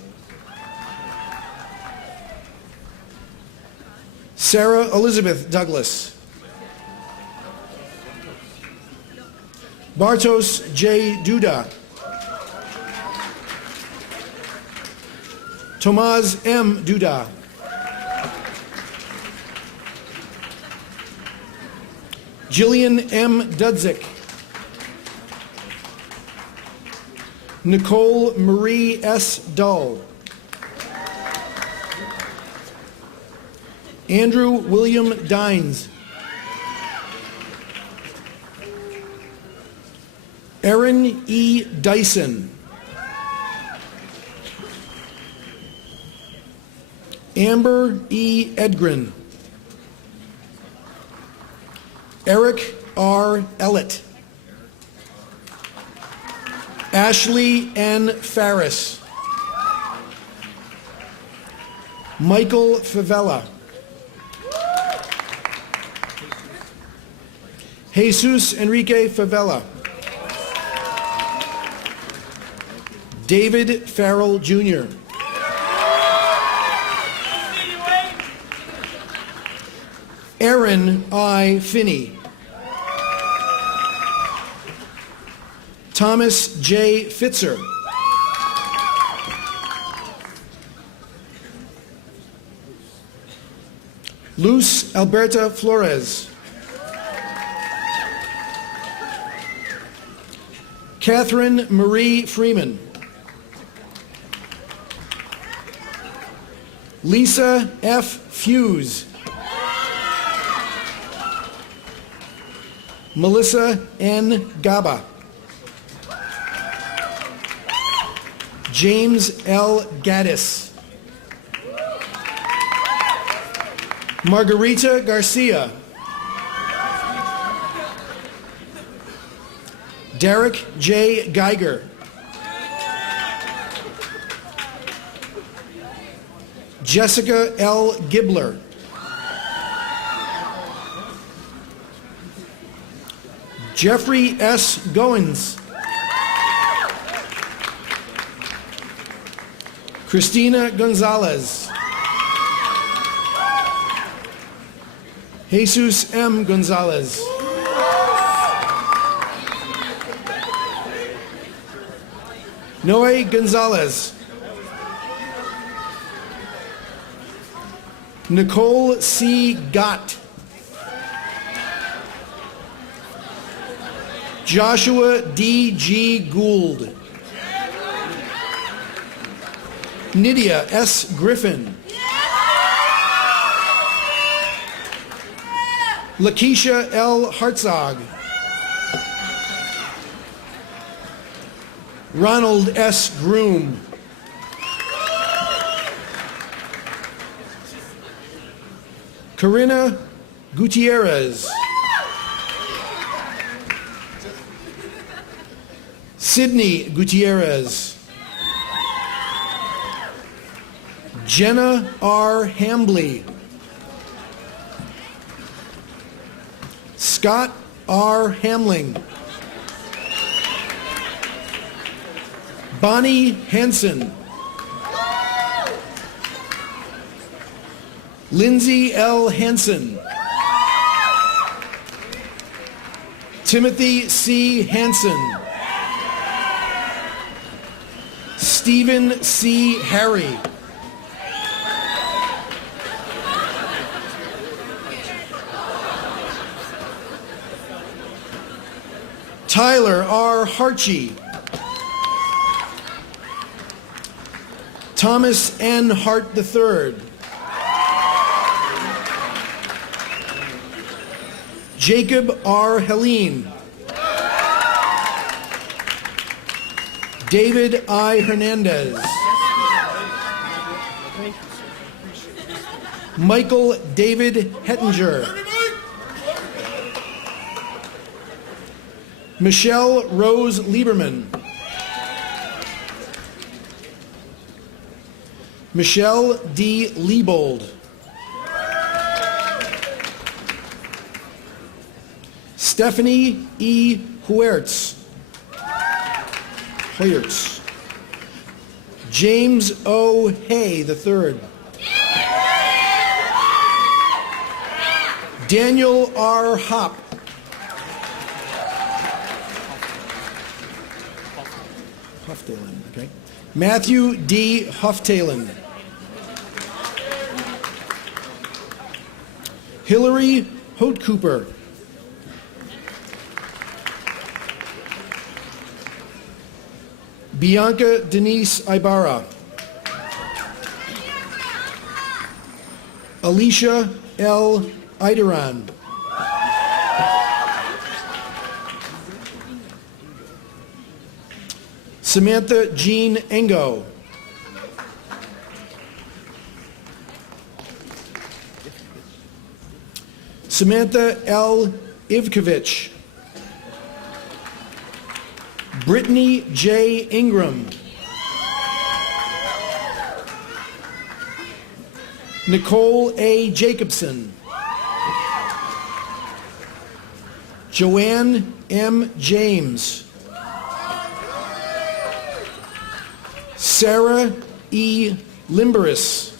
Sarah Elizabeth Douglas. Bartos J. Duda. Tomaz M. Duda. Jillian M. Dudzik. Nicole Marie S. Dull. Andrew William Dines. Erin E. Dyson. Amber E. Edgren. Eric R. Ellett. Ashley N. Farris. Michael Favela. Jesus Enrique Favela. David Farrell, Jr. Aaron I. Finney. Thomas J. Fitzer. Luz Alberta Flores. Catherine Marie Freeman. Lisa F. Fuse. Melissa N. Gaba. James L. Gaddis. Margarita Garcia. Derek J. Geiger. Jessica L. Gibler. Jeffrey S. Goins. Christina Gonzalez. Jesus M. Gonzalez. Noe Gonzalez. Nicole C. Gott. Joshua D. G. Gould. Nydia S. Griffin. Lakeisha L. Hartzog. Ronald S. Groom. Corinna Gutierrez. Sydney Gutierrez. Jenna R. Hambley. Scott R. Hamling. Bonnie Hansen. Lindsay L. Hansen. Timothy C. Hansen. Stephen C. Harry. Tyler R. Harchie. Thomas N. Hart III. Jacob R. Helene. David I. Hernandez. Michael David Hettinger. Michelle Rose Lieberman. Michelle D. Liebold. Stephanie E. Huertz. James O. Hay III. Daniel R. Hopp. Huftalen, okay. Matthew D. Huftalen. Hillary Hote-Cooper. Bianca Denise Ibarra. Alicia L. Idaran. Samantha Jean Engo. Samantha L. Ivkovich. Brittany J. Ingram. Nicole A. Jacobson. Joanne M. James. Sarah E. Limberis.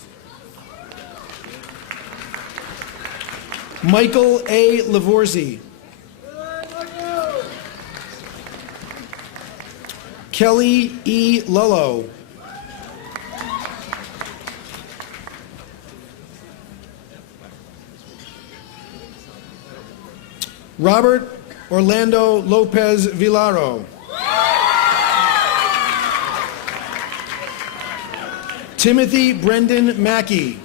Michael A. Lavorzi. Kelly E. Lullo. Robert Orlando Lopez Villaro. Timothy Brendan Mackey.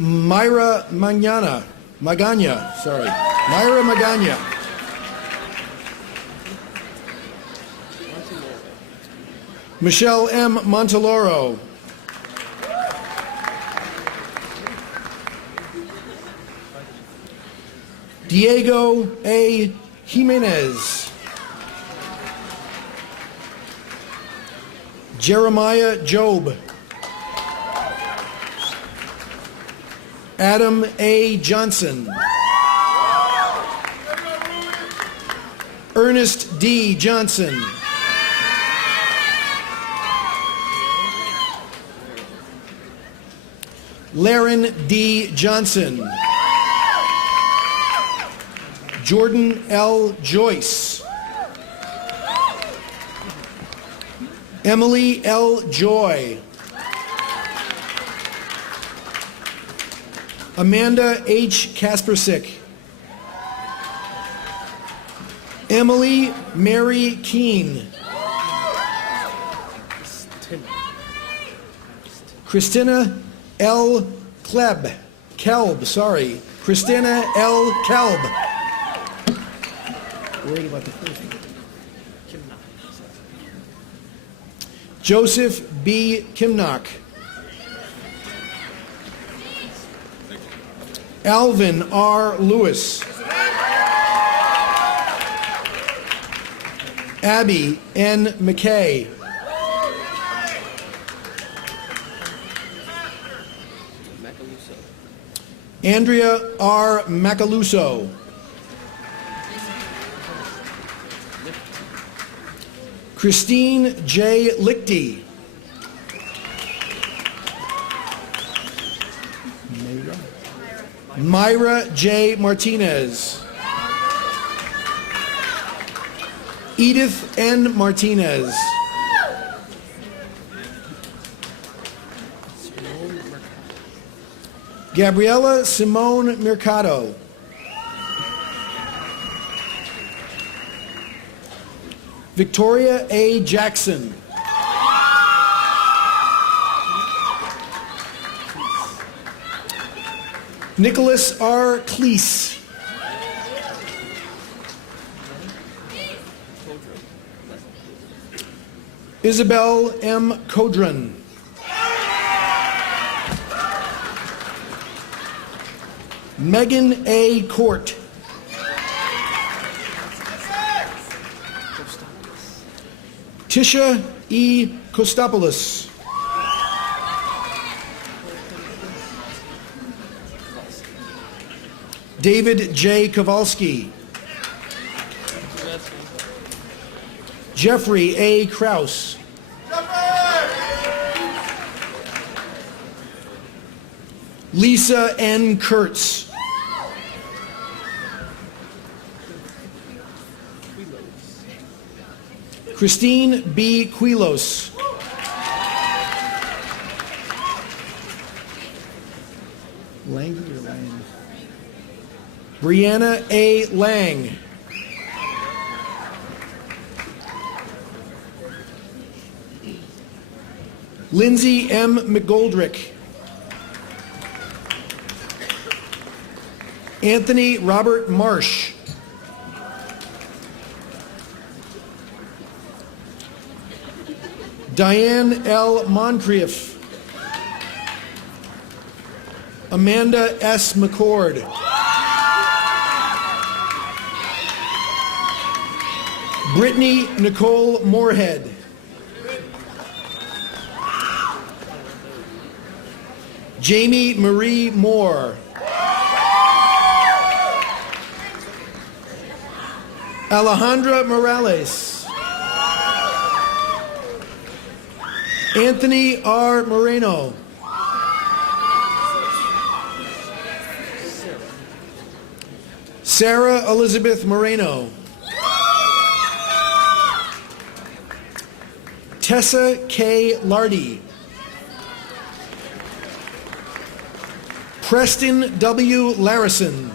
Myra Magana. Myra Magana. Michelle M. Montaloro. Diego A. Jimenez. Jeremiah Job. Adam A. Johnson. Ernest D. Johnson. Laren D. Johnson. Jordan L. Joyce. Emily L. Joy. Amanda H. Kaspersik. Emily Mary Keene. Christina L. Kelb. Christina L. Kelb. Worried about the first one. Joseph B. Kimnock. Alvin R. Lewis. Abby N. McKay. Andrea R. Macaluso. Christine J. Lichty. Myra J. Martinez. Edith N. Martinez. Gabriela Simone Mercado. Victoria A. Jackson. Nicholas R. Cleese. Isabel M. Kodron. Megan A. Court. Tisha E. Kostopoulos. David J. Kowalski. Jeffrey A. Kraus. Lisa N. Kurtz. Christine B. Quilos. Lang or Lang? Brianna A. Lang. Lindsay M. McGoldrick. Anthony Robert Marsh. Diane L. Moncrief. Amanda S. McCord. Brittany Nicole Moorhead. Jamie Marie Moore. Alejandra Morales. Anthony R. Moreno. Sarah Elizabeth Moreno. Tessa K. Lardy. Preston W. Larison.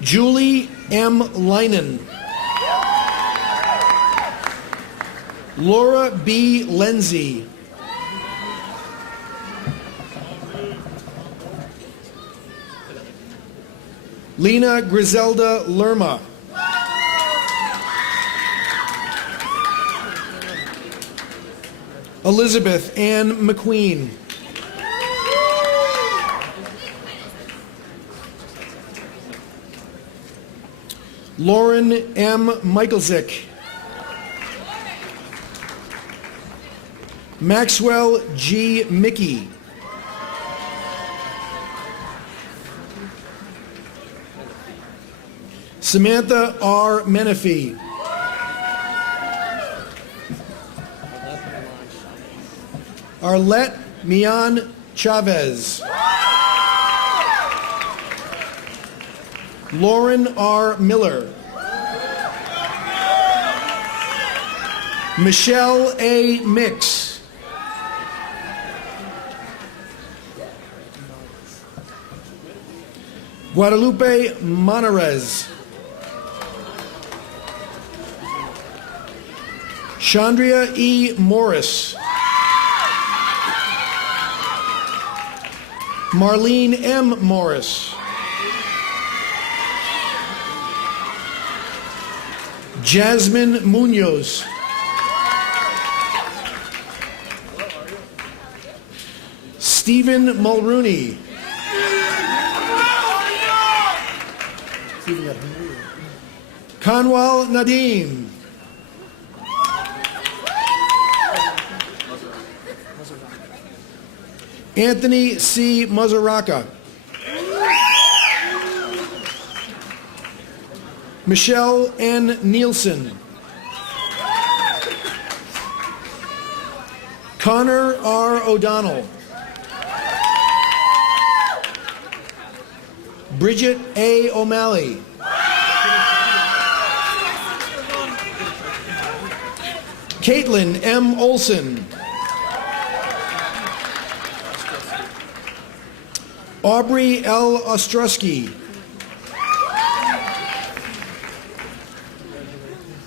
Julie M. Linen. Laura B. Lenzi. Lena Griselda Lerma. Elizabeth Ann McQueen. Lauren M. Michelzik. Maxwell G. Mickey. Samantha R. Menifee. Arlette Mian Chavez. Lauren R. Miller. Michelle A. Mix. Guadalupe Monarez. Chandria E. Morris. Marlene M. Morris. Jasmine Munoz. Stephen Mulrooney. Kanwal Nadim. Anthony C. Mazaraka. Michelle N. Nielsen. Connor R. O'Donnell. Bridget A. O'Malley. Caitlin M. Olson. Aubrey L. Ostrowski.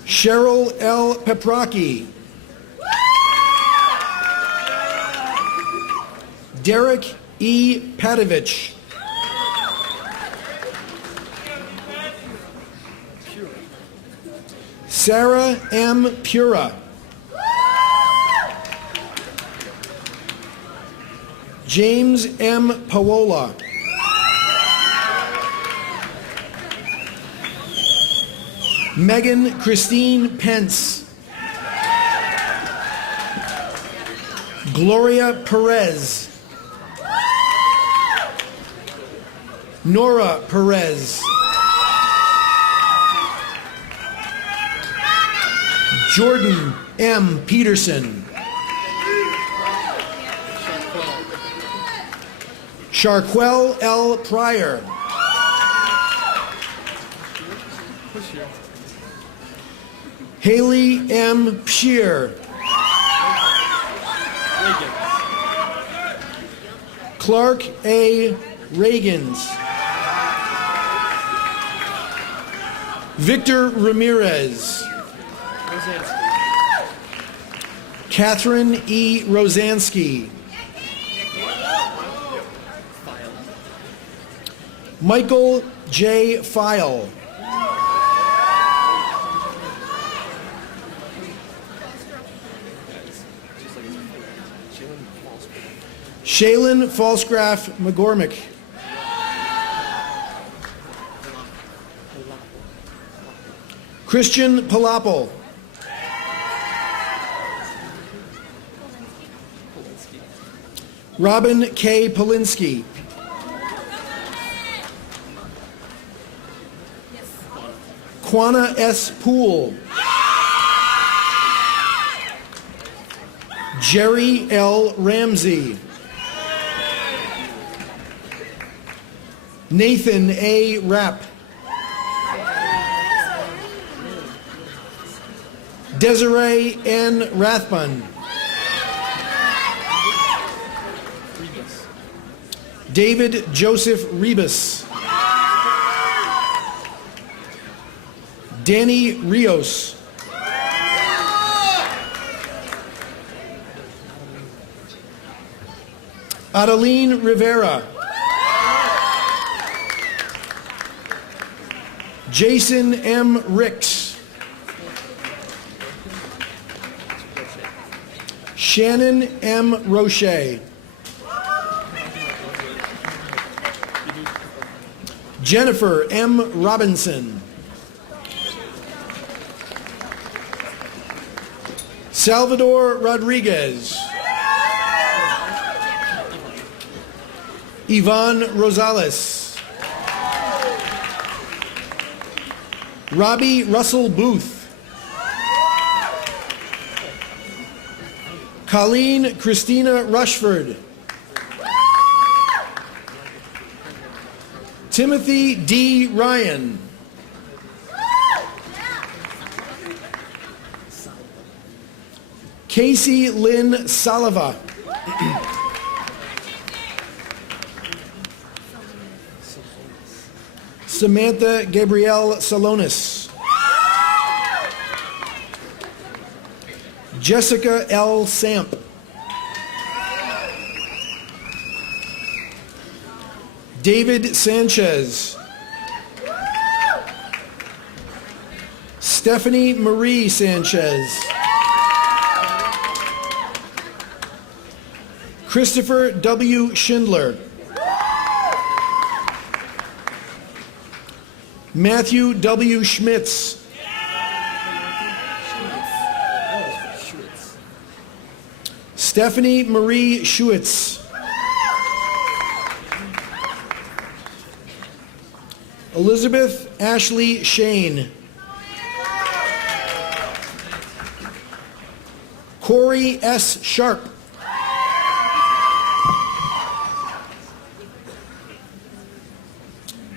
Cheryl L. Pepraki. Derek E. Padovich. Sarah M. Pura. James M. Paola. Megan Christine Pence. Gloria Perez. Nora Perez. Jordan M. Peterson. Sharquell L. Pryor. Haley M. Pshear. Clark A. Reagans. Victor Ramirez. Catherine E. Rosansky. Michael J. File. Shaylin Falsgraf McGormick. Christian Palapal. Robin K. Polinsky. Quanah S. Poole. Jerry L. Ramsey. Nathan A. Rapp. Desiree N. Rathbun. David Joseph Rebus. Danny Rios. Adeline Rivera. Jason M. Ricks. Shannon M. Roche. Jennifer M. Robinson. Salvador Rodriguez. Yvonne Rosales. Robbie Russell Booth. Colleen Christina Rushford. Timothy D. Ryan. Casey Lynn Saliva. Samantha Gabrielle Salonis. Jessica L. Samp. David Sanchez. Stephanie Marie Sanchez. Christopher W. Schindler. Matthew W. Schmitz. Stephanie Marie Schwitz. Elizabeth Ashley Shane. Corey S. Sharp.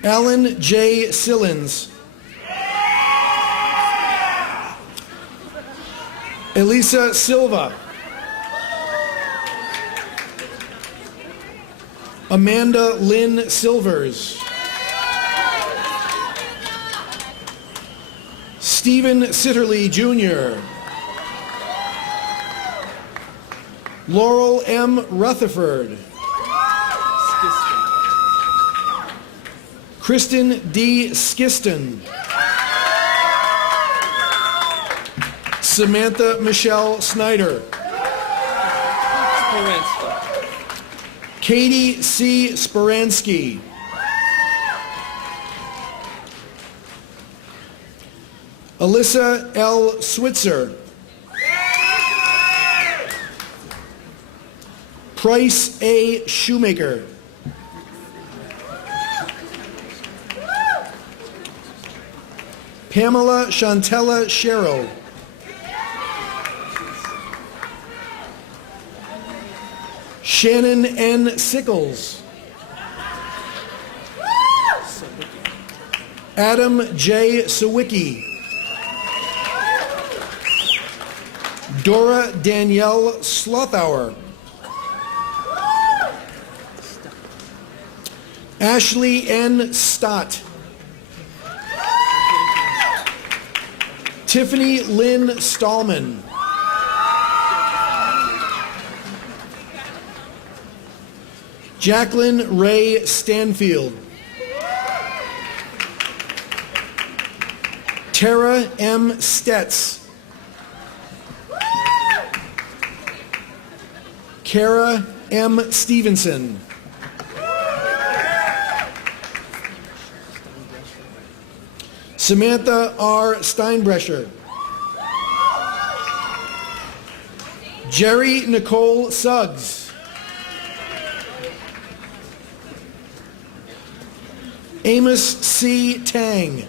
Alan J. Sillins. Elisa Silva. Amanda Lynn Silvers. Stephen Sitterly Jr. Laurel M. Rutherford. Kristen D. Skiston. Samantha Michelle Snyder. Katie C. Speransky. Alyssa L. Switzer. Price A. Shoemaker. Pamela Chantella Sherrill. Shannon N. Sickles. Adam J. Sawicki. Dora Danielle Slothauer. Ashley N. Stott. Tiffany Lynn Stallman. Jacqueline Ray Stanfield. Tara M. Stetz. Kara M. Stevenson. Samantha R. Steinbrecher. Jerry Nicole Suggs. Amos C. Tang.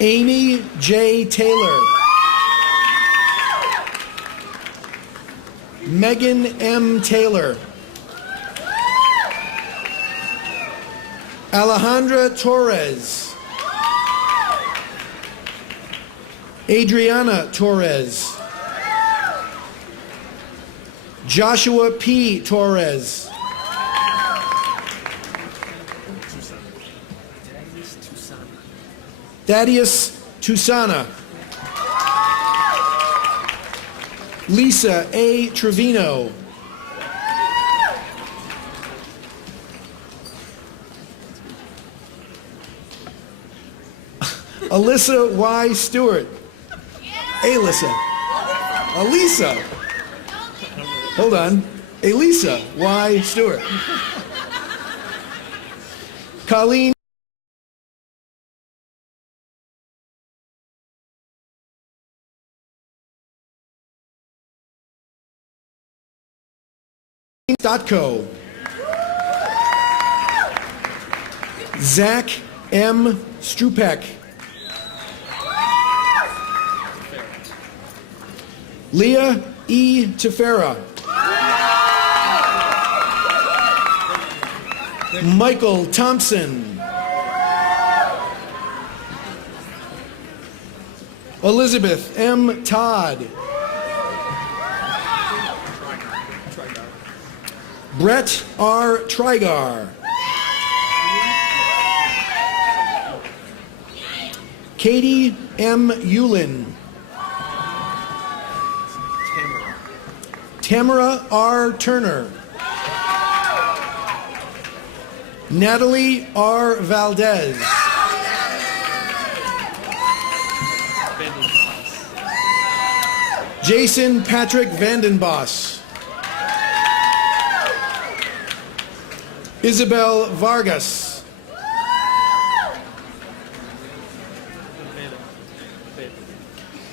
Amy J. Taylor. Megan M. Taylor. Alejandra Torres. Adriana Torres. Joshua P. Torres. Thaddeus Tusana. Lisa A. Trevino. Alyssa Y. Stewart. Alyssa. Elisa. Hold on. Elisa Y. Stewart. Colleen Stotko. Zach M. Strupek. Leah E. Tefera. Michael Thompson. Elizabeth M. Todd. Brett R. Trigar. Katie M. Yulin. Tamara R. Turner. Natalie R. Valdez. Jason Patrick Vandenboss. Isabel Vargas.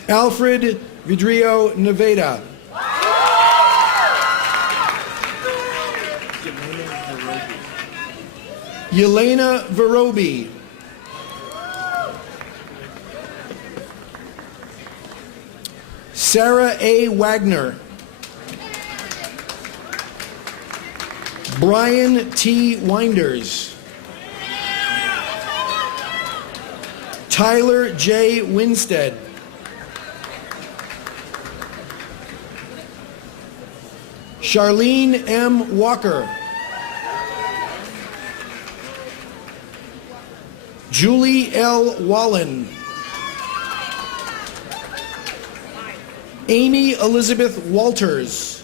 Alfred Vidrio Nevada. Yelena Verobi. Sarah A. Wagner. Brian T. Winders. Tyler J. Winstead. Charlene M. Walker. Julie L. Wallen. Amy Elizabeth Walters.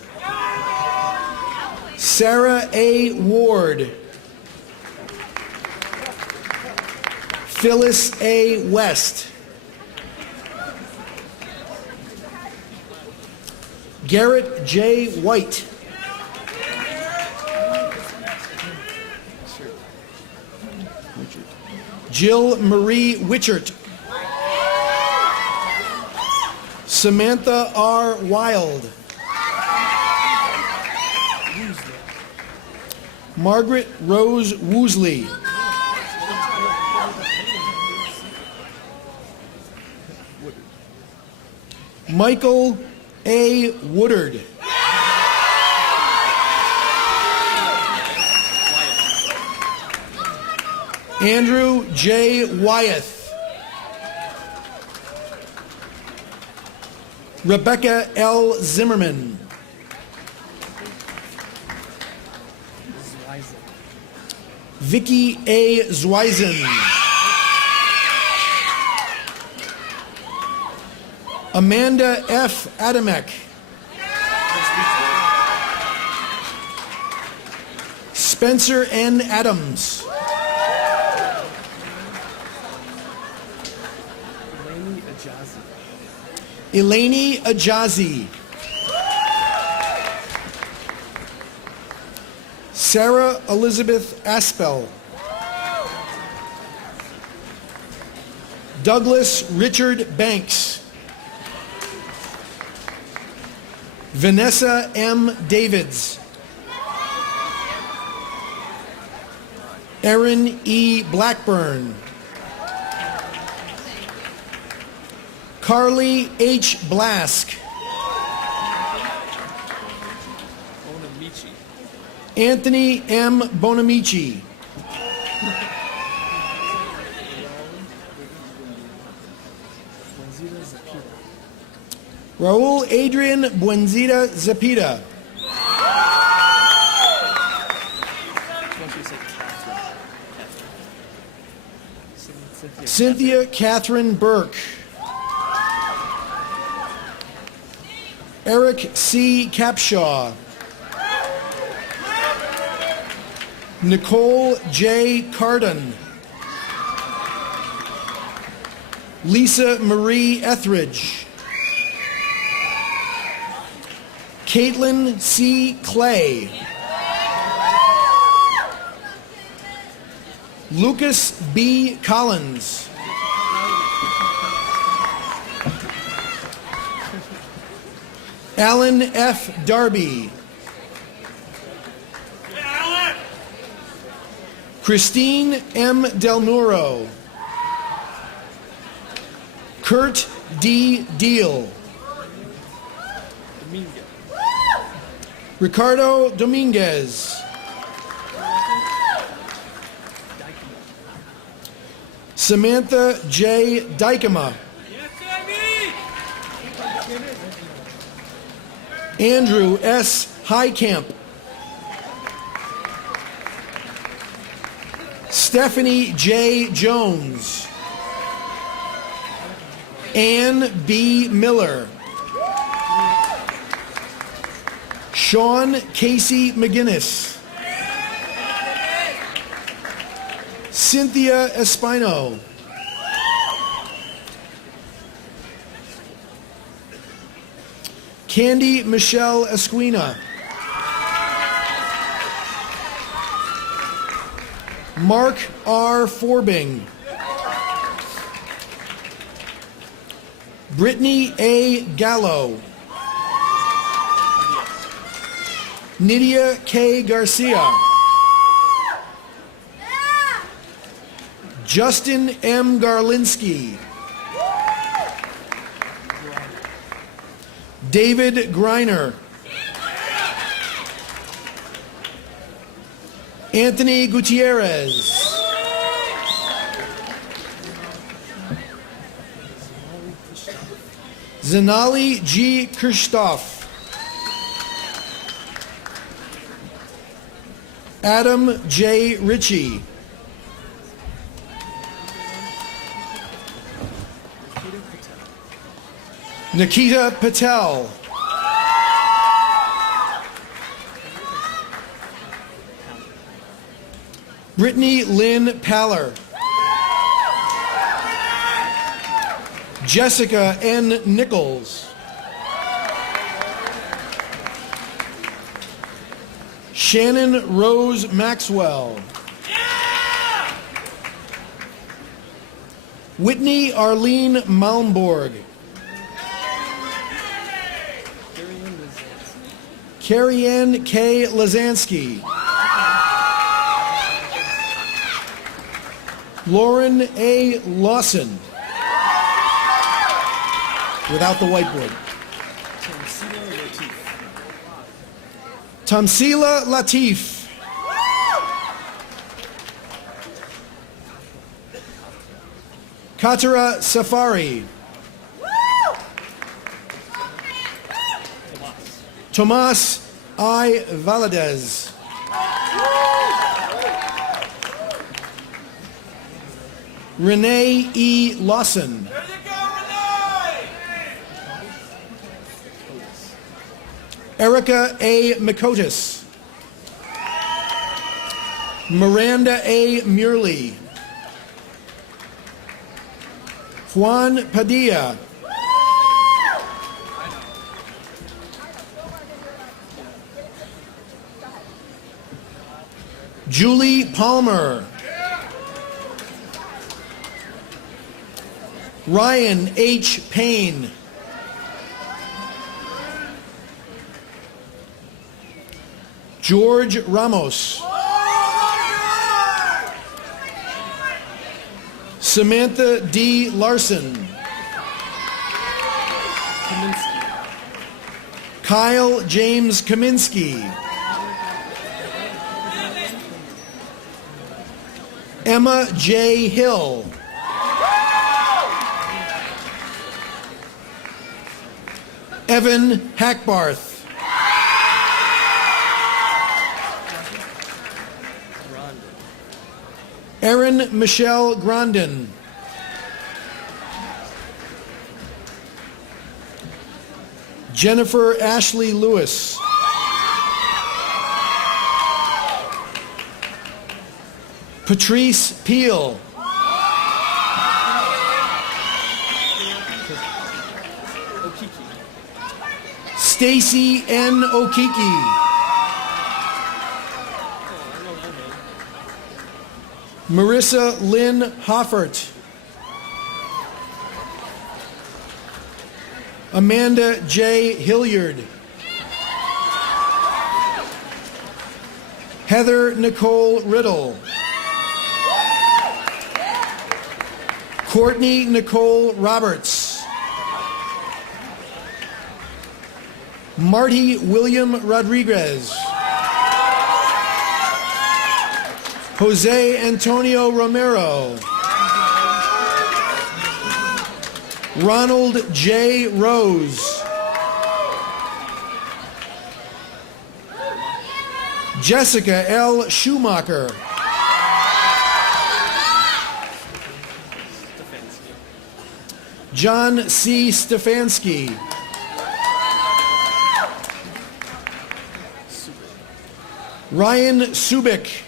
Sarah A. Ward. Phyllis A. West. Garrett J. White. Jill Marie Wichert. Samantha R. Wild. Margaret Rose Woosley. Michael A. Woodard. Andrew J. Wyeth. Rebecca L. Zimmerman. Vicky A. Zweisen. Amanda F. Adamek. Spencer N. Adams. Eleni Ajazi. Sarah Elizabeth Aspel. Douglas Richard Banks. Vanessa M. Davids. Erin E. Blackburn. Carly H. Blask. Anthony M. Bonamici. Raul Adrian Buenzita Zapita. Cynthia Catherine Burke. Eric C. Capshaw. Nicole J. Cardon. Lisa Marie Etheridge. Caitlin C. Clay. Lucas B. Collins. Alan F. Darby. Christine M. Del Muro. Kurt D. Deal. Ricardo Dominguez. Samantha J. Dykema. Andrew S. Highcamp. Stephanie J. Jones. Ann B. Miller. Sean Casey McGinnis. Cynthia Espino. Candy Michelle Esquina. Mark R. Forbing. Brittany A. Gallo. Nydia K. Garcia. Justin M. Garlinsky. David Greiner. Anthony Gutierrez. Zanali G. Kirchhoff. Adam J. Ritchie. Nikita Patel. Brittany Lynn Paller. Jessica N. Nichols. Shannon Rose Maxwell. Whitney Arlene Malmborg. Carrie Ann K. Lazansky. Lauren A. Lawson. Without the whiteboard. Tamsila Latif. Katara Safari. Tomas I. Valadez. Renee E. Lawson. Erica A. Mikotis. Miranda A. Murley. Juan Padilla. Julie Palmer. Ryan H. Payne. George Ramos. Samantha D. Larson. Kyle James Kaminsky. Emma J. Hill. Evan Hackbarth. Erin Michelle Grandin. Jennifer Ashley Lewis. Patrice Peel. Stacy N. Okiki. Marissa Lynn Hoffert. Amanda J. Hilliard. Heather Nicole Riddle. Courtney Nicole Roberts. Marty William Rodriguez. Jose Antonio Romero. Ronald J. Rose. Jessica L. Schumacher. John C. Stefanski. Ryan Subik.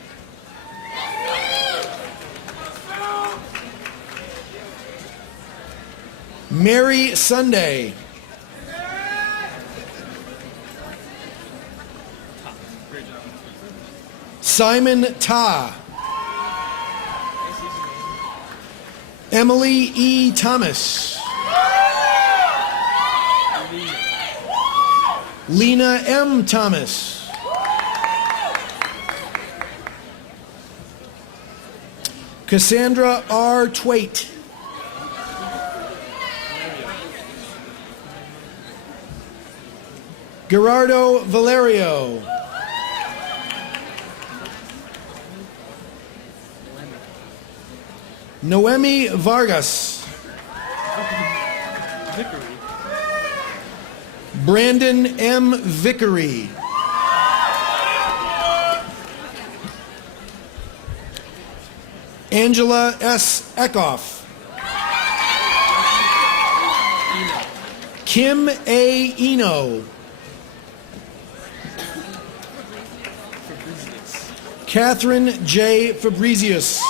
Mary Sunday. Simon Ta. Emily E. Thomas. Lena M. Thomas. Cassandra R. Twait. Gerardo Valerio. Noemi Vargas. Brandon M. Vickery. Angela S. Eckhoff. Kim A. Eno. Catherine J. Fabrizius.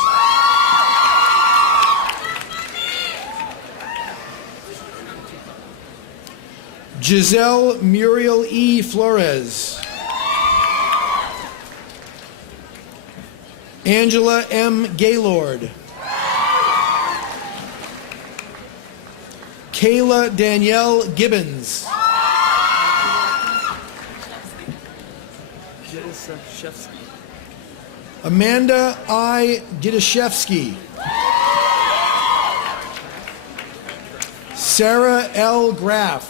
Giselle Muriel E. Flores. Angela M. Gaylord. Kayla Danielle Gibbons. Amanda I. Gidashevsky. Sarah L. Graff.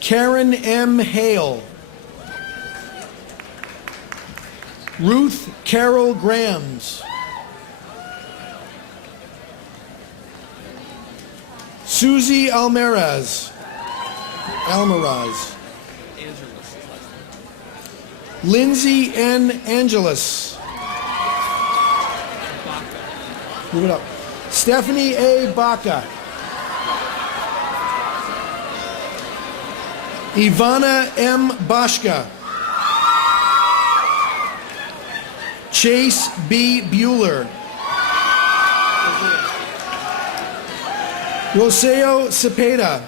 Karen M. Hale. Ruth Carol Grams. Susie Almaraz. Lindsay N. Angeles. Move it up. Stephanie A. Baca. Ivana M. Bashka. Chase B. Bueller. Roseo Cepeda.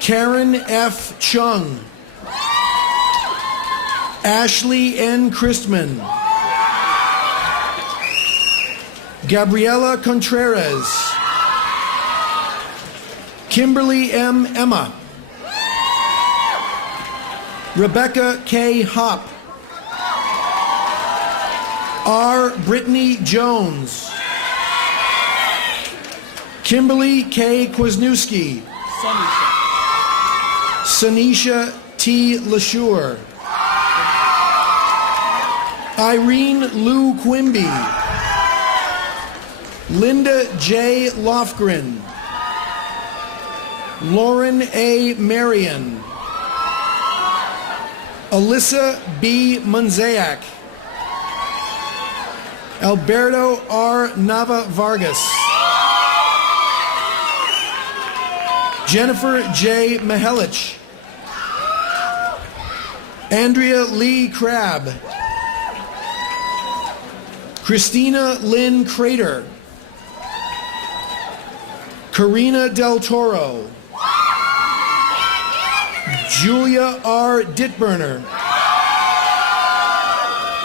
Karen F. Chung. Ashley N. Christman. Gabriela Contreras. Kimberly M. Emma. Rebecca K. Hopp. R. Brittany Jones. Kimberly K. Kwasniewski. Sanisha T. LaShure. Irene Lou Quimby. Linda J. Lofgren. Lauren A. Marion. Alyssa B. Munzayak. Alberto R. Nava Vargas. Jennifer J. Mihelich. Andrea Lee Crabb. Christina Lynn Crater. Karina Del Toro. Julia R. Dittburner.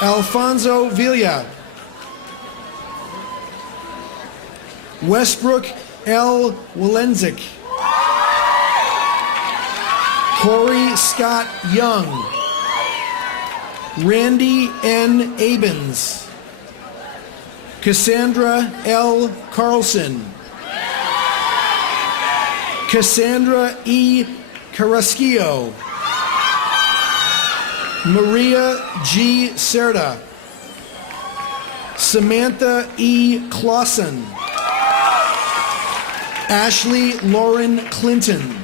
Alfonso Villa. Westbrook L. Walenzik. Corey Scott Young. Randy N. Abens. Cassandra L. Carlson. Cassandra E. Carrasquillo. Maria G. Cerda. Samantha E. Clausen. Ashley Lauren Clinton.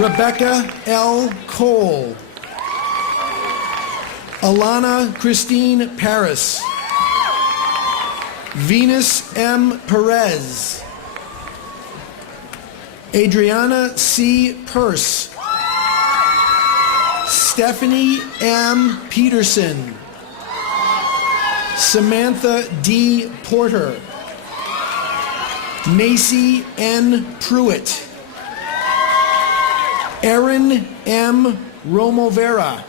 Rebecca L. Cole. Alana Christine Paris. Venus M. Perez. Adriana C. Purse. Stephanie M. Peterson. Samantha D. Porter. Macy N. Pruitt. Erin M. Romovera.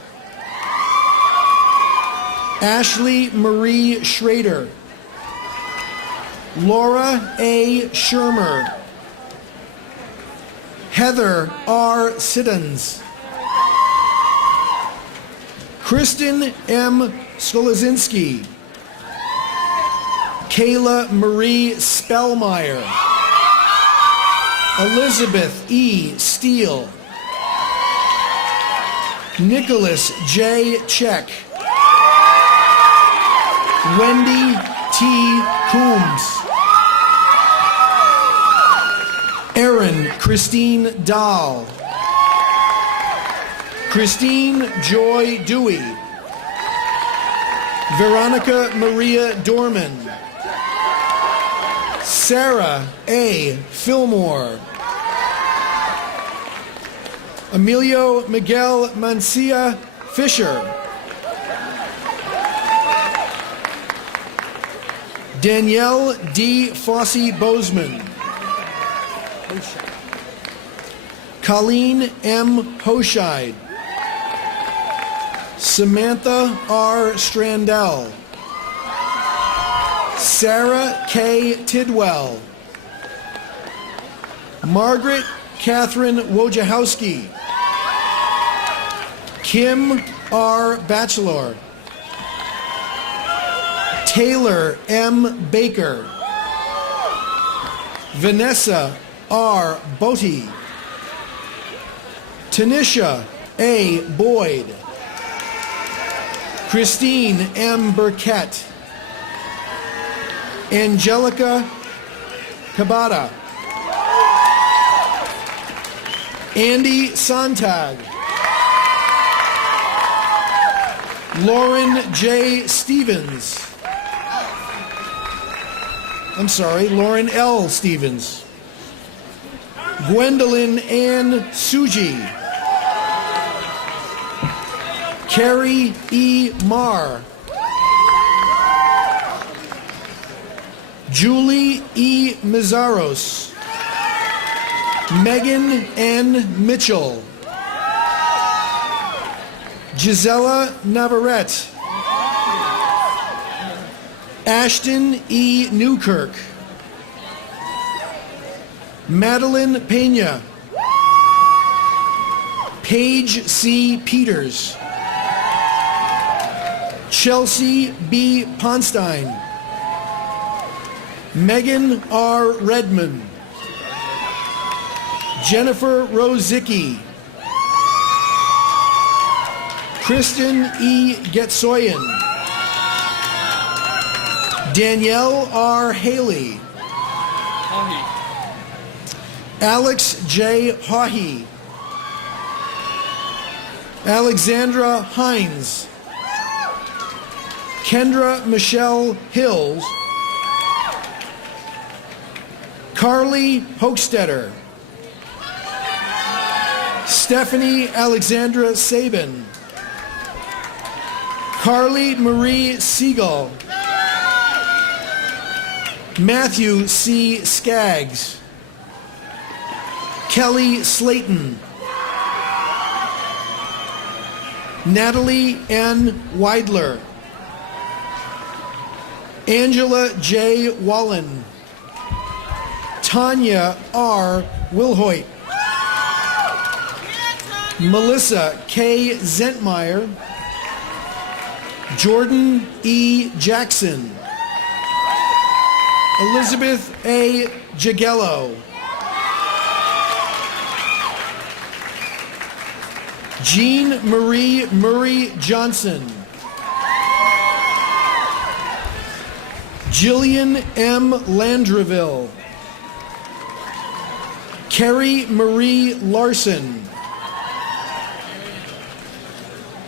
Ashley Marie Schrader. Laura A. Shermer. Heather R. Siddons. Kristen M. Skolazinski. Kayla Marie Spellmeyer. Elizabeth E. Steele. Nicholas J. Check. Wendy T. Coombs. Erin Christine Dahl. Christine Joy Dewey. Veronica Maria Dorman. Sarah A. Fillmore. Emilio Miguel Mancia Fisher. Danielle D. Fossey Bozeman. Colleen M. Hoshide. Samantha R. Strandell. Sarah K. Tidwell. Margaret Catherine Wojciechowski. Kim R. Batchelor. Taylor M. Baker. Vanessa R. Botti. Tanisha A. Boyd. Christine M. Burkett. Angelica Cabada. Andy Sontag. Lauren J. Stevens. I'm sorry, Lauren L. Stevens. Gwendolyn Ann Suji. Carrie E. Marr. Julie E. Mizaros. Megan N. Mitchell. Gisela Navarrete. Ashton E. Newkirk. Madeline Pena. Paige C. Peters. Chelsea B. Ponstein. Megan R. Redmond, Jennifer Rozicki, Kristen E. Getsoyan, Danielle R. Haley, Alex J. Haughey, Alexandra Hines, Kendra Michelle Hills, Carly Hochstetter, Stephanie Alexandra Sabin, Carly Marie Siegel, Matthew C. Skaggs, Kelly Slayton, Natalie N. Weidler, Angela J. Wallen, Tanya R. Wilhoit, Melissa K. Zentmeyer, Jordan E. Jackson, Elizabeth A. Jagello, Jean Marie Murray Johnson, Jillian M. Landreville, Carrie Marie Larson,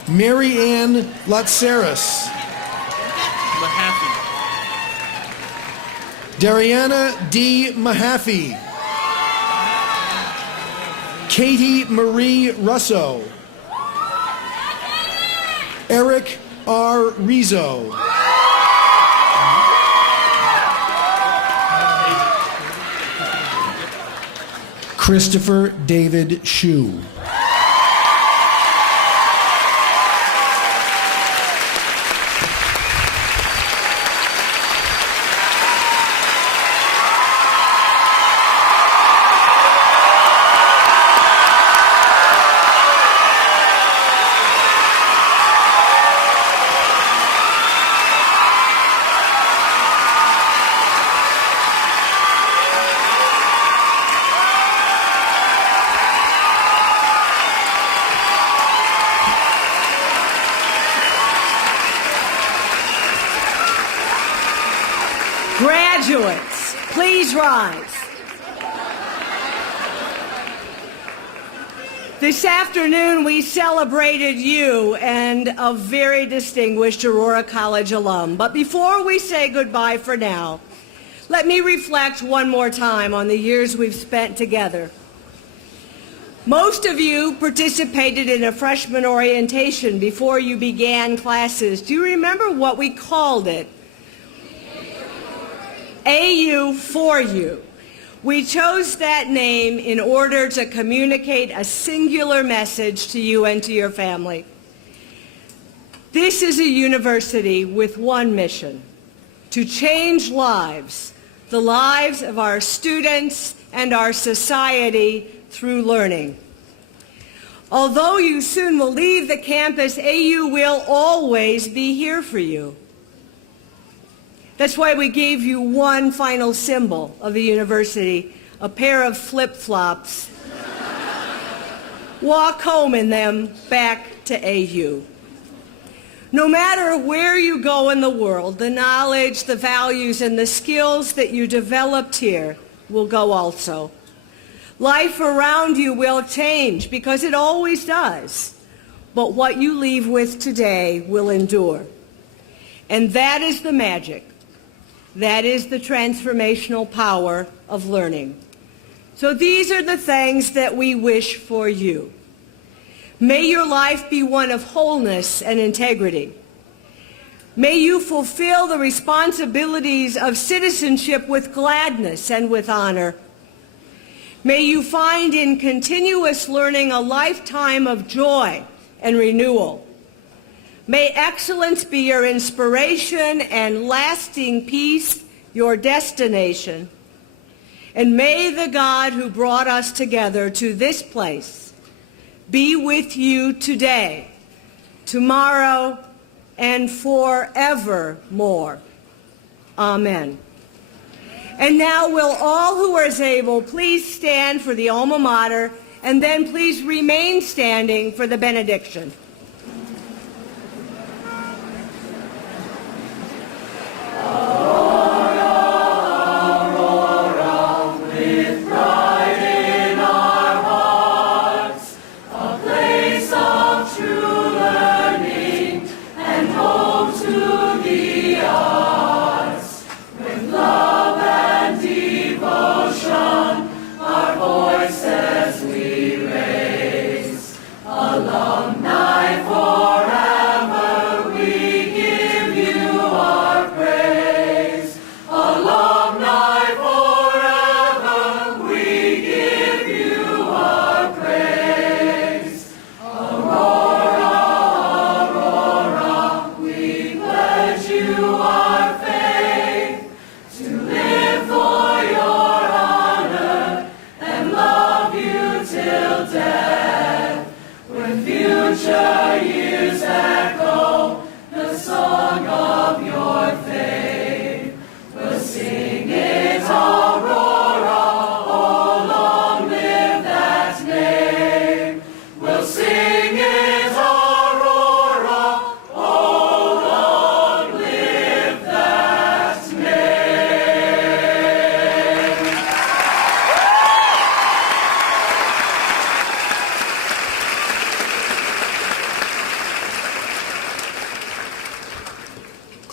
Mary Ann Latsaris, Dariana D. Mahaffey, Katie Marie Russo, Eric R. Rizzo, Christopher David Shue. Graduates, please rise. This afternoon we celebrated you and a very distinguished Aurora College alum. But before we say goodbye for now, let me reflect one more time on the years we've spent together. Most of you participated in a freshman orientation before you began classes. Do you remember what we called it? AU for you. We chose that name in order to communicate a singular message to you and to your family. This is a university with one mission: to change lives, the lives of our students and our society through learning. Although you soon will leave the campus, AU will always be here for you. That's why we gave you one final symbol of the university, a pair of flip-flops. Walk home in them back to AU. No matter where you go in the world, the knowledge, the values, and the skills that you developed here will go also. Life around you will change, because it always does. But what you leave with today will endure. And that is the magic. That is the transformational power of learning. So these are the things that we wish for you. May your life be one of wholeness and integrity. May you fulfill the responsibilities of citizenship with gladness and with honor. May you find in continuous learning a lifetime of joy and renewal. May excellence be your inspiration and lasting peace your destination. And may the God who brought us together to this place be with you today, tomorrow, and forevermore. Amen. And now will all who are able please stand for the alma mater, and then please remain standing for the benediction.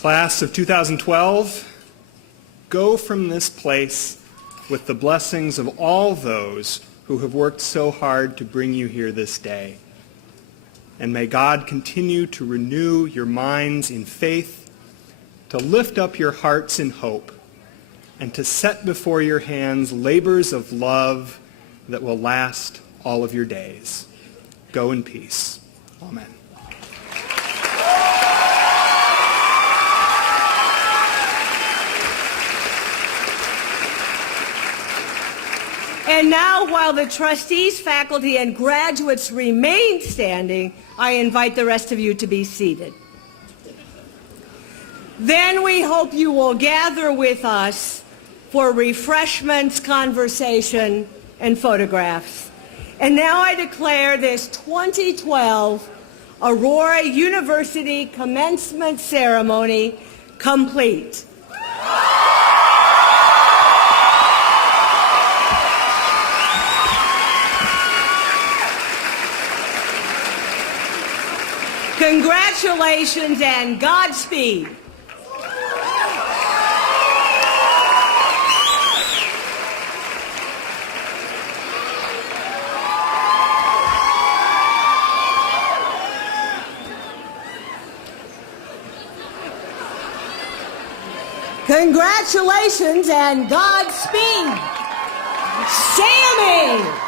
Class of 2012, go from this place with the blessings of all those who have worked so hard to bring you here this day. And may God continue to renew your minds in faith, to lift up your hearts in hope, and to set before your hands labors of love that will last all of your days. Go in peace. Amen. And now, while the trustees, faculty, and graduates remain standing, I invite the rest of you to be seated. Then we hope you will gather with us for refreshments, conversation, and photographs. And now I declare this 2012 Aurora University Commencement Ceremony complete. Congratulations and Godspeed. Congratulations and Godspeed. Sammy!